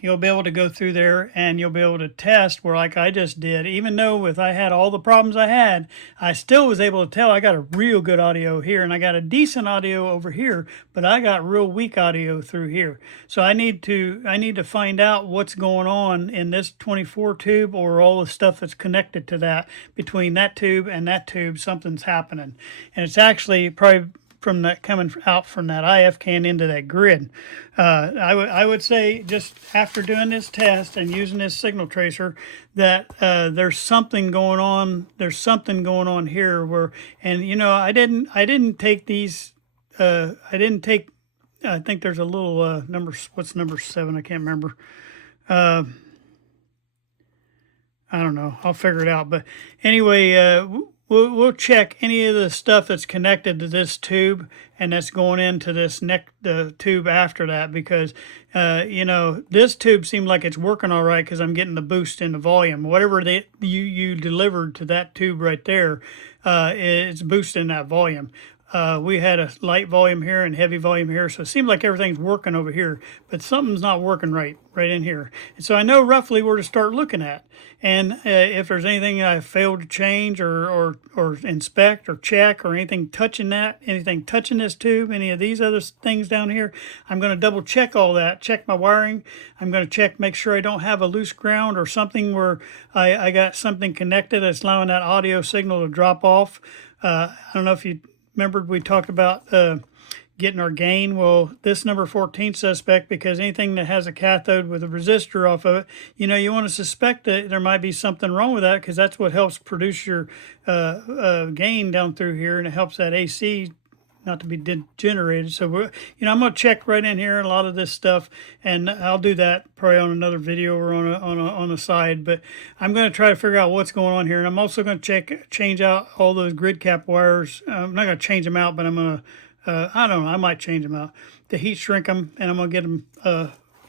You'll be able to go through there and you'll be able to test where, like I just did, even though I had all the problems I had, I still was able to tell I got a real good audio here, and I got a decent audio over here, but I got real weak audio through here. So I need to find out what's going on in this 24 tube, or all the stuff that's connected to that. Between that tube and that tube, something's happening. And it's actually probably from that, coming out from that IF can into that grid. I would say, just after doing this test and using this signal tracer, that there's something going on. There's something going on here where, and I didn't take these. I think there's a little number. What's number 7? I can't remember. I don't know. I'll figure it out. But anyway, we'll check any of the stuff that's connected to this tube and that's going into this the tube after that, because this tube seemed like it's working all right, because I'm getting the boost in the volume. Whatever you delivered to that tube right there, it's boosting that volume. We had a light volume here and heavy volume here, so it seems like everything's working over here, but something's not working right in here. And so I know roughly where to start looking at. And if there's anything I failed to change or inspect or check, or anything touching this tube, any of these other things down here, I'm going to double check all that, check my wiring. I'm going to make sure I don't have a loose ground or something where I got something connected that's allowing that audio signal to drop off. I don't know if you remembered we talked about getting our gain. Well, this number 14 suspect, because anything that has a cathode with a resistor off of it, you want to suspect that there might be something wrong with that, because that's what helps produce your gain down through here, and it helps that AC not to be degenerated. So we're, I'm gonna check right in here a lot of this stuff, and I'll do that probably on another video or on the side. But I'm gonna try to figure out what's going on here, and I'm also gonna change out all those grid cap wires. I'm not gonna change them out, but I'm gonna I don't know, I might change them out to heat shrink them, and I'm gonna get them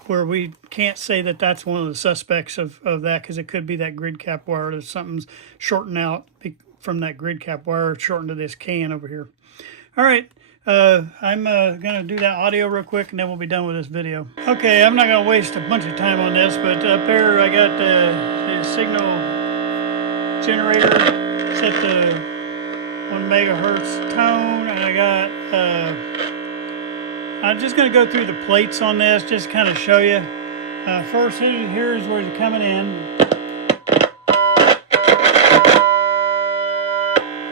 where we can't say that that's one of the suspects of that, because it could be that grid cap wire that something's shorting out from that grid cap wire shortened to this can over here. All right, I'm gonna do that audio real quick, and then we'll be done with this video. Okay, I'm not gonna waste a bunch of time on this, but up here I got the signal generator set to 1 megahertz tone, and I got I'm just going to go through the plates on this, just kind of show you. First, here's where you're coming in.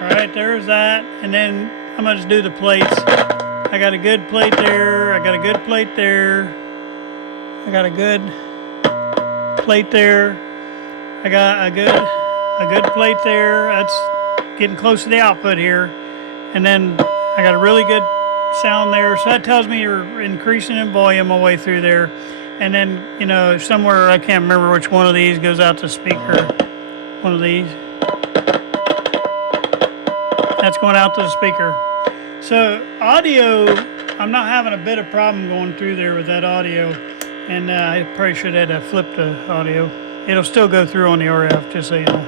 All right, there's that. And then I'm going to just do the plates. I got a good plate there. I got a good plate there. I got a good plate there. I got a good plate there. That's getting close to the output here. And then I got a really good sound there, so that tells me you're increasing in volume all the way through there. And then, somewhere, I can't remember which one of these goes out to speaker. One of these. That's going out to the speaker. So audio, I'm not having a bit of problem going through there with that audio. And I probably should have flipped the audio. It'll still go through on the RF, just so you know.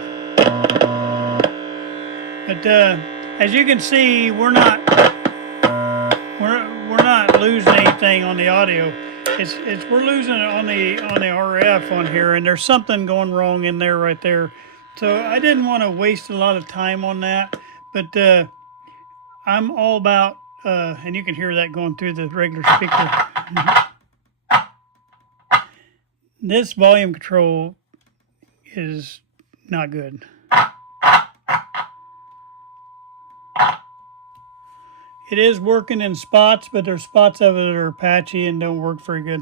But as you can see, we're not losing anything on the audio. We're losing it on the RF on here, and there's something going wrong in there right there. So I didn't want to waste a lot of time on that, but I'm all about and you can hear that going through the regular speaker. This volume control is not good. It is working in spots, but there's spots of it that are patchy and don't work very good.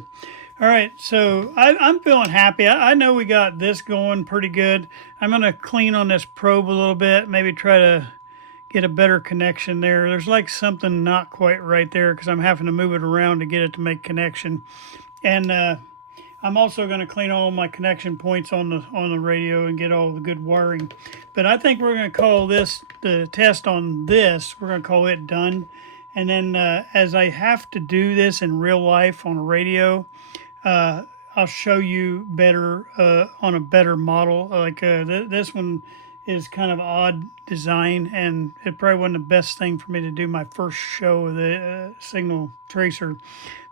All right, so I'm feeling happy. I know we got this going pretty good. I'm going to clean on this probe a little bit, maybe try to get a better connection there. There's like something not quite right there because I'm having to move it around to get it to make connection. And I'm also going to clean all my connection points on the radio and get all the good wiring. But I think we're going to call this, the test on this, we're going to call it done. And then as I have to do this in real life on a radio, I'll show you better on a better model. Like this one is kind of odd design, and it probably wasn't the best thing for me to do my first show of the signal tracer.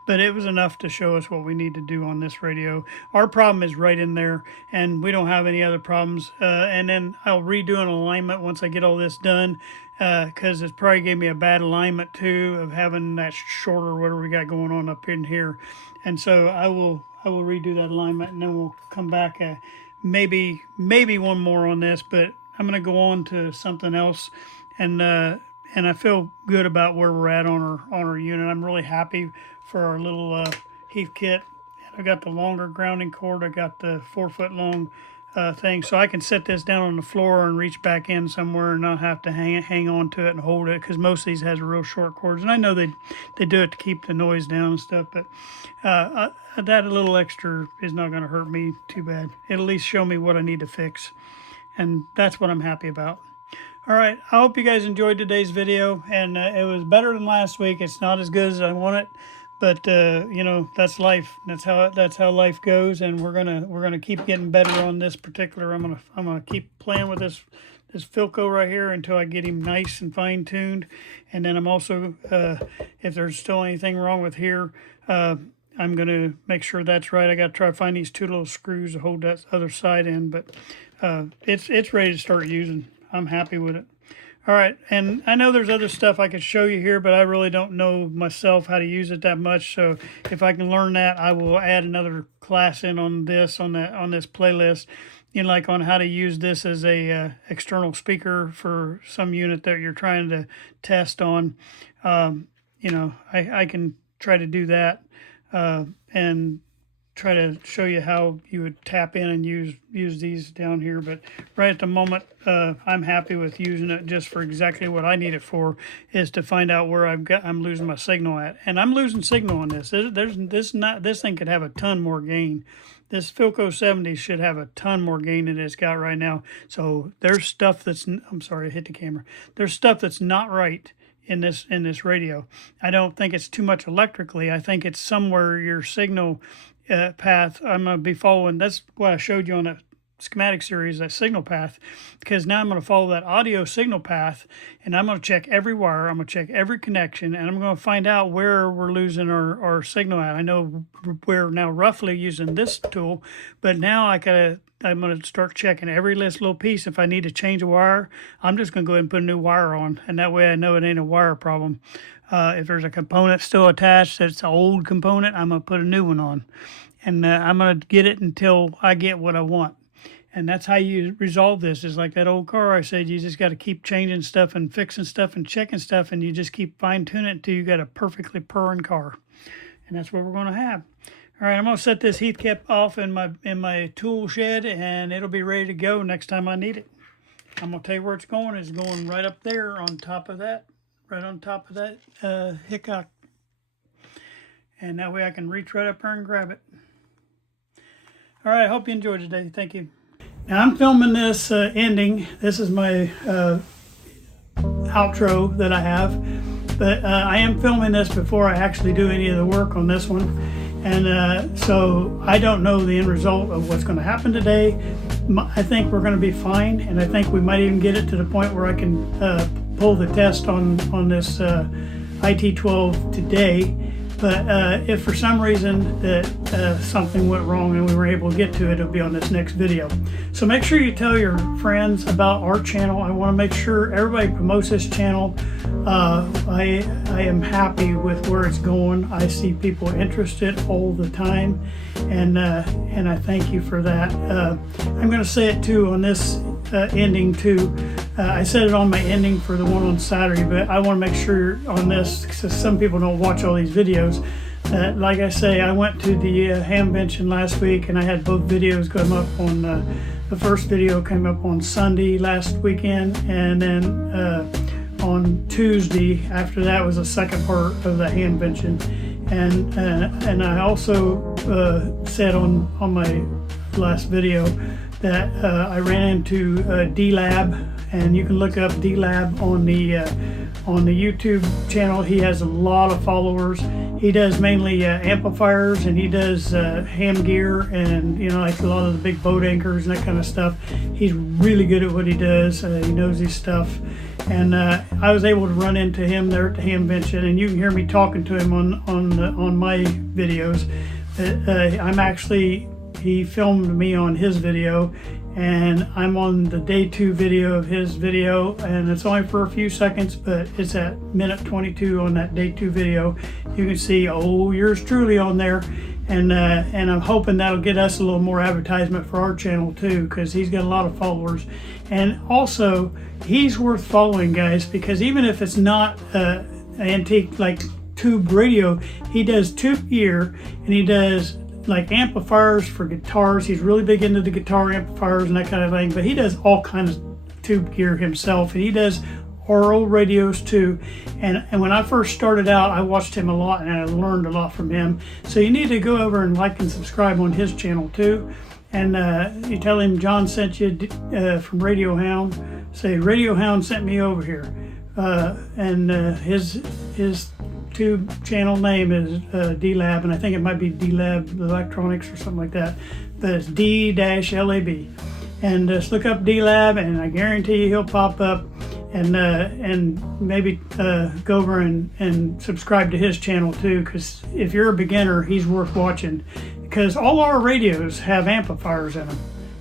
But it was enough to show us what we need to do on this radio. Our problem is right in there, and we don't have any other problems. And then I'll redo an alignment once I get all this done, because it probably gave me a bad alignment too of having that shorter whatever we got going on up in here. And so I will redo that alignment, and then we'll come back maybe one more on this. But I'm going to go on to something else, and I feel good about where we're at on our unit. I'm really happy for our little Heathkit. I got the longer grounding cord. I got the 4-foot long thing, so I can set this down on the floor and reach back in somewhere and not have to hang on to it and hold it, because most of these has real short cords. And I know they do it to keep the noise down and stuff, but that little extra is not going to hurt me too bad. It'll at least show me what I need to fix, and that's what I'm happy about. All right, I hope you guys enjoyed today's video, and it was better than last week. It's not as good as I want it, but that's life. That's how life goes, and we're gonna keep getting better on this particular. I'm gonna keep playing with this Philco right here until I get him nice and fine tuned, and then I'm also if there's still anything wrong with here, I'm gonna make sure that's right. I got to try to find these 2 little screws to hold that other side in, but it's ready to start using. I'm happy with it. All right, and I know there's other stuff I could show you here, but I really don't know myself how to use it that much. So if I can learn that, I will add another class in on this playlist, like on how to use this as a external speaker for some unit that you're trying to test on. I can try to do that and try to show you how you would tap in and use these down here. But right at the moment, I'm happy with using it just for exactly what I need it for, is to find out where I'm losing my signal at. And I'm losing signal on this. This thing could have a ton more gain. This Philco 70 should have a ton more gain than it's got right now. So there's stuff that's, I'm sorry, I hit the camera. There's stuff that's not right in this radio. I don't think it's too much electrically. I think it's somewhere your signal path. I'm going to be following. That's what I showed you on a schematic series, that signal path, because now I'm going to follow that audio signal path, and I'm going to check every wire. I'm going to check every connection, and I'm going to find out where we're losing our signal at. I know we're now roughly using this tool, but now I'm going to start checking every little piece. If I need to change a wire, I'm just going to go ahead and put a new wire on, and that way I know it ain't a wire problem. If there's a component still attached that's an old component, I'm going to put a new one on, and I'm going to get it until I get what I want. And that's how you resolve this. Is like that old car I said, you just got to keep changing stuff and fixing stuff and checking stuff, and you just keep fine-tuning it until you got a perfectly purring car. And that's what we're going to have. All right, I'm going to set this Heathkit off in my tool shed, and it'll be ready to go next time I need it. I'm going to tell you where it's going. It's going right up there on top of that, right on top of that Heathkit. And that way I can reach right up there and grab it. All right, I hope you enjoyed today. Thank you. Now I'm filming this ending. This is my outro that I have, but I am filming this before I actually do any of the work on this one, and so I don't know the end result of what's going to happen today. I think we're going to be fine, and I think we might even get it to the point where I can pull the test on this IT-12 today. But if for some reason that something went wrong and we were able to get to it, it'll be on this next video. So make sure you tell your friends about our channel. I want to make sure everybody promotes this channel. I am happy with where it's going. I see people interested all the time, and I thank you for that. I'm going to say it too on this ending too. I said it on my ending for the one on Saturday, but I want to make sure on this, because some people don't watch all these videos, that like I say, I went to the Hamvention last week, and I had both videos come up on, the first video came up on Sunday last weekend, and then on Tuesday after that was the second part of the Hamvention. And I also said on my last video that I ran into D-Lab, and you can look up D-Lab on the YouTube channel. He has a lot of followers. He does mainly amplifiers, and he does ham gear, and like a lot of the big boat anchors and that kind of stuff. He's really good at what he does. He knows his stuff, and I was able to run into him there at the Hamvention, and you can hear me talking to him on my videos. He filmed me on his video, and I'm on the day 2 video of his video, and it's only for a few seconds, but it's at minute 22 on that day 2 video. You can see yours truly on there, and I'm hoping that'll get us a little more advertisement for our channel too, because he's got a lot of followers. And also, he's worth following, guys, because even if it's not antique like tube radio, he does tube gear, and he does like amplifiers for guitars. He's really big into the guitar amplifiers and that kind of thing, but he does all kinds of tube gear himself, and he does oral radios too. And when I first started out, I watched him a lot, and I learned a lot from him. So you need to go over and like and subscribe on his channel too, and you tell him John sent you from Radio Hound. Say Radio Hound sent me over here, and his tube channel name is D-Lab, and I think it might be D-Lab Electronics or something like that, but it's D-Lab. And just look up D-Lab, and I guarantee you he'll pop up, and maybe go over and subscribe to his channel too, because if you're a beginner, he's worth watching, because all our radios have amplifiers in them.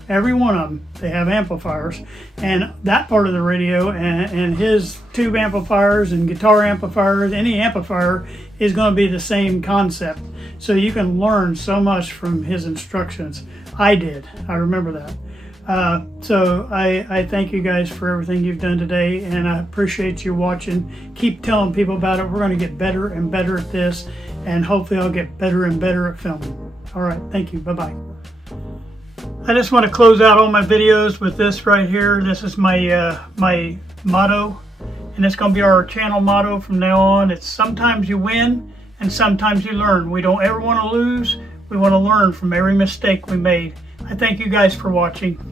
Every one of them, they have amplifiers, and that part of the radio and his tube amplifiers and guitar amplifiers, any amplifier is going to be the same concept. So you can learn so much from his instructions. I remember that. So I thank you guys for everything you've done today, and I appreciate you watching. Keep telling people about it. We're going to get better and better at this, and hopefully I'll get better and better at filming. All right, thank you. Bye-bye. I just want to close out all my videos with this right here. This is my my motto, and it's going to be our channel motto from now on. It's sometimes you win and sometimes you learn. We don't ever want to lose. We want to learn from every mistake we made. I thank you guys for watching.